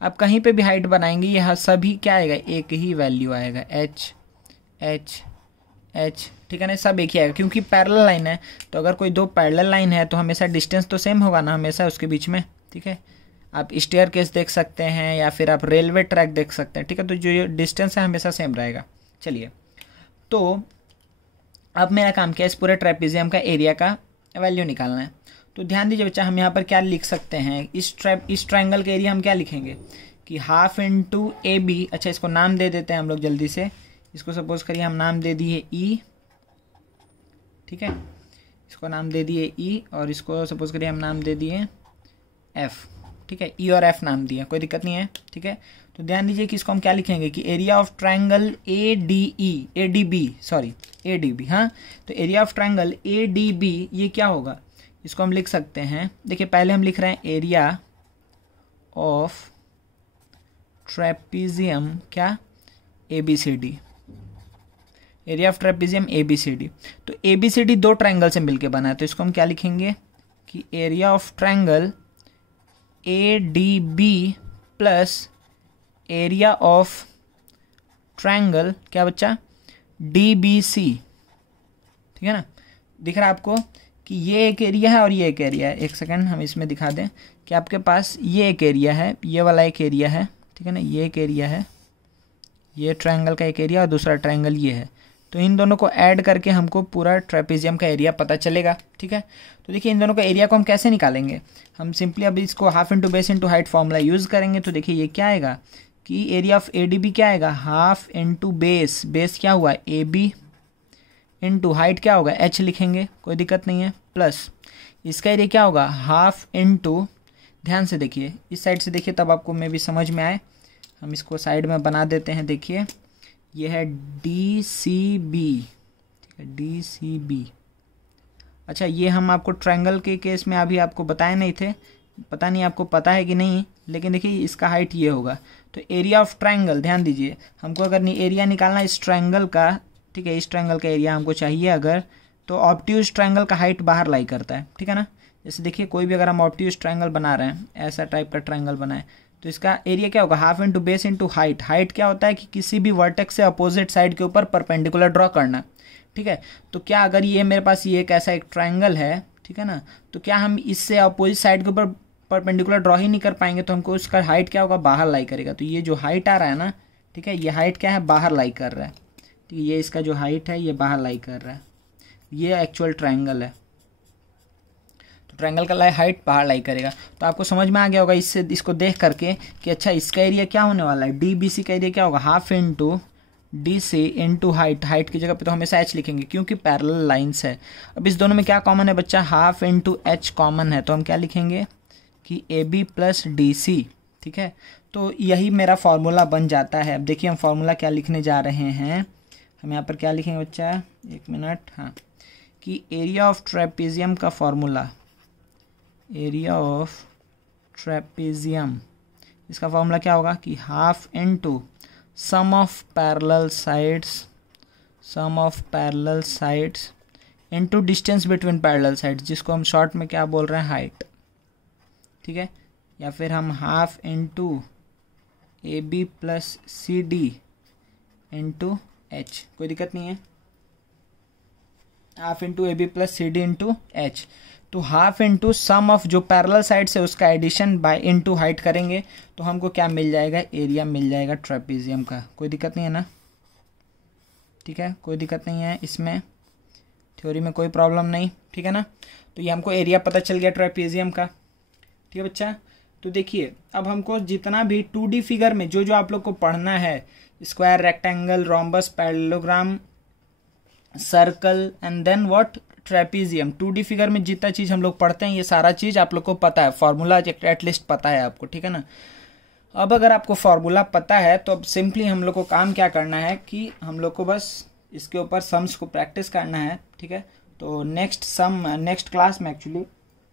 आप कहीं पे भी हाइट बनाएंगे यह सभी क्या आएगा, एक ही वैल्यू आएगा, एच एच एच। ठीक है ना, सब एक ही आएगा क्योंकि पैरेलल लाइन है। तो अगर कोई दो पैरेलल लाइन है तो हमेशा डिस्टेंस तो सेम होगा ना, हमेशा उसके बीच में। ठीक है। आप स्टेयरकेस देख सकते हैं या फिर आप रेलवे ट्रैक देख सकते हैं। ठीक है। तो जो डिस्टेंस है हमेशा सेम रहेगा। चलिए तो अब मेरा काम क्या है, इस पूरे ट्रेपेजियम का एरिया का वैल्यू निकालना है। तो ध्यान दीजिए बच्चा, हम यहाँ पर क्या लिख सकते हैं, इस ट्रायंगल का एरिया हम क्या लिखेंगे कि हाफ इंटू ए बी। अच्छा इसको नाम दे देते हैं हम लोग जल्दी से, इसको सपोज करिए हम नाम दे दिए ई। ठीक है। इसको नाम दे दिए ई और इसको सपोज करिए हम नाम दे दिए एफ। ठीक है। ई और एफ नाम दिए, कोई दिक्कत नहीं है। ठीक है। तो ध्यान दीजिए कि इसको हम क्या लिखेंगे कि area of triangle A D B. हाँ तो area of triangle A D B ये क्या होगा, इसको हम लिख सकते हैं। देखिए पहले हम लिख रहे हैं एरिया ऑफ ट्रेपेजियम क्या, A B C D, area of trapezium A B C D. तो ए बी सी डी दो ट्रायंगल से मिलके बना है तो इसको हम क्या लिखेंगे कि area of triangle A D B plus area of triangle क्या बच्चा, डी बी सी। ठीक है ना। दिख रहा है आपको कि ये एक एरिया है और ये एक एरिया है। एक सेकंड हम इसमें दिखा दें कि आपके पास ये एक एरिया है, ये वाला एक एरिया है। ठीक है ना। ये एक एरिया है, ये ट्रायंगल का एक एरिया और दूसरा ट्रायंगल ये है। तो इन दोनों को ऐड करके हमको पूरा ट्रेपेजियम का एरिया पता चलेगा। ठीक है। तो देखिए इन दोनों का एरिया को हम कैसे निकालेंगे, हम सिंपली अब इसको half into base into height formula use करेंगे। तो देखिए ये क्या आएगा कि area of A D B क्या आएगा, हाफ इंटू बेस, बेस क्या हुआ ए बी, इंटू हाइट क्या होगा एच लिखेंगे, कोई दिक्कत नहीं है, प्लस इसका एरिया क्या होगा हाफ इंटू, ध्यान से देखिए इस साइड से देखिए तब आपको में भी समझ में आए, हम इसको साइड में बना देते हैं। देखिए ये है डी सी बी। ठीक है डी सी बी। अच्छा ये हम आपको ट्रायंगल के केस में अभी आपको बताए नहीं थे, पता नहीं आपको पता है कि नहीं, लेकिन देखिए इसका हाइट ये होगा। तो एरिया ऑफ ट्रायंगल, ध्यान दीजिए हमको अगर एरिया निकालना इस ट्रायंगल का, ठीक है, इस ट्रायंगल का एरिया हमको चाहिए अगर, तो ऑब्ट्यूज ट्रायंगल का हाइट बाहर लाई करता है। ठीक है ना। जैसे देखिए कोई भी अगर हम ऑब्ट्यूज ट्रायंगल बना रहे हैं, ऐसा टाइप का ट्रायंगल बनाए, तो इसका एरिया क्या होगा half into base into height. Height क्या होता है कि किसी भी वर्टेक्स से अपोजिट साइड के ऊपर परपेंडिकुलर ड्रॉ करना। ठीक है। तो क्या अगर ये मेरे पास ये एक ऐसा एक ट्रायंगल है, ठीक है ना, तो क्या हम इससे अपोजिट साइड के ऊपर परपेंडिकुलर ड्रॉ ही नहीं कर पाएंगे, तो हमको उसका हाइट क्या होगा बाहर लाई करेगा। तो ये जो हाइट आ रहा है ना, ठीक है, ये हाइट क्या है बाहर लाई कर रहा है। ठीक है। ये इसका जो हाइट है ये बाहर लाई कर रहा है, ये एक्चुअल ट्रायंगल है। तो ट्रायंगल का हाइट बाहर लाई करेगा। तो आपको समझ में आ गया होगा इससे, इसको देख करके कि अच्छा इसका एरिया क्या होने वाला है, डी बी सी का एरिया क्या होगा, half into D C into height. Height की जगह पे तो हमेशा एच लिखेंगे क्योंकि पैरेलल लाइंस है। अब इस दोनों में क्या कॉमन है बच्चा, हाफ इंटू एच कॉमन है, तो हम क्या लिखेंगे कि A B plus D C. ठीक है, तो यही मेरा फॉर्मूला बन जाता है। अब देखिए हम फॉर्मूला क्या लिखने जा रहे हैं, हम यहाँ पर क्या लिखेंगे बच्चा, एक मिनट, हाँ, कि एरिया ऑफ ट्रेपेजियम का फॉर्मूला, एरिया ऑफ ट्रेपेजियम, इसका फॉर्मूला क्या होगा कि half into sum of parallel sides, sum of parallel sides into distance between parallel sides, जिसको हम शॉर्ट में क्या बोल रहे हैं, हाइट। ठीक है, या फिर हम half into A B plus C D into H, कोई दिक्कत नहीं है, half into A B plus C D into H. तो हाफ इंटू सम ऑफ जो पैरेलल साइड से उसका एडिशन बाय इंटू हाइट करेंगे तो हमको क्या मिल जाएगा, एरिया मिल जाएगा ट्रेपेजियम का। कोई दिक्कत नहीं है ना, ठीक है, कोई दिक्कत नहीं है इसमें, थ्योरी में कोई प्रॉब्लम नहीं, ठीक है ना। तो ये हमको एरिया पता चल गया ट्रेपेजियम का। ठीक है बच्चा, तो देखिए अब हमको जितना भी 2D फिगर में जो जो आप लोग को पढ़ना है, square, rectangle, rhombus, parallelogram, circle and then what, trapezium, 2D figure में जितना चीज़ हम लोग पढ़ते हैं ये सारा चीज़ आप लोग को पता है, फार्मूला एटलीस्ट पता है आपको। ठीक है ना, अब अगर आपको फार्मूला पता है तो अब सिंपली हम लोग को काम क्या करना है कि हम लोग को बस इसके ऊपर सम्स को प्रैक्टिस करना है। ठीक है, तो नेक्स्ट क्लास में, एक्चुअली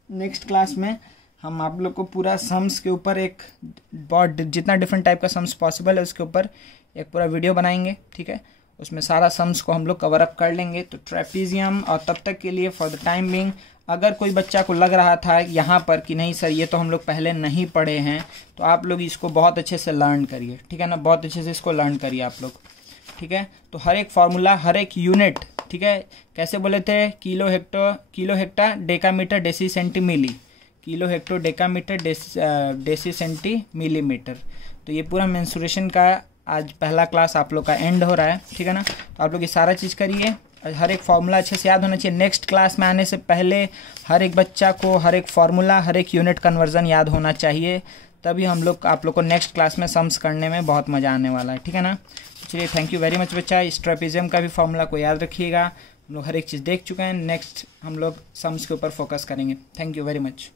नेक्स्ट क्लास में हम आप लोग को पूरा सम्स के ऊपर एक बहुत जितना डिफरेंट टाइप का सम्स पॉसिबल है उसके ऊपर एक पूरा वीडियो बनाएंगे। ठीक है, उसमें सारा सम्स को हम लोग कवर अप कर लेंगे। तो ट्रेपेजियम, और तब तक के लिए फॉर द टाइम बिंग, अगर कोई बच्चा को लग रहा था यहाँ पर कि नहीं सर ये तो हम लोग पहले नहीं पढ़े हैं, तो आप लोग इसको बहुत अच्छे से लर्न करिए। ठीक है ना, बहुत अच्छे से इसको लर्न करिए आप लोग। ठीक है, तो हर एक फार्मूला, हर एक यूनिट, ठीक है, कैसे बोले थे, kilo hecto decametre deci centi milli, kilo hecto decametre deci centi millimetre. तो ये पूरा मेंसुरेशन का आज पहला क्लास आप लोग का एंड हो रहा है। ठीक है ना, तो आप लोग ये सारा चीज़ करिए, हर एक फार्मूला अच्छे से याद होना चाहिए। नेक्स्ट क्लास में आने से पहले हर एक बच्चा को हर एक फार्मूला, हर एक यूनिट कन्वर्जन याद होना चाहिए, तभी हम लोग आप लोग को नेक्स्ट क्लास में सम्स करने में बहुत मज़ा आने वाला है। ठीक है ना, चलिए थैंक यू वेरी मच बच्चा। इस ट्रेपेजियम का भी फार्मूला को याद रखिएगा। हम लोग हर एक चीज़ देख चुके हैं, नेक्स्ट हम लोग सम्स के ऊपर फोकस करेंगे। Thank you very much.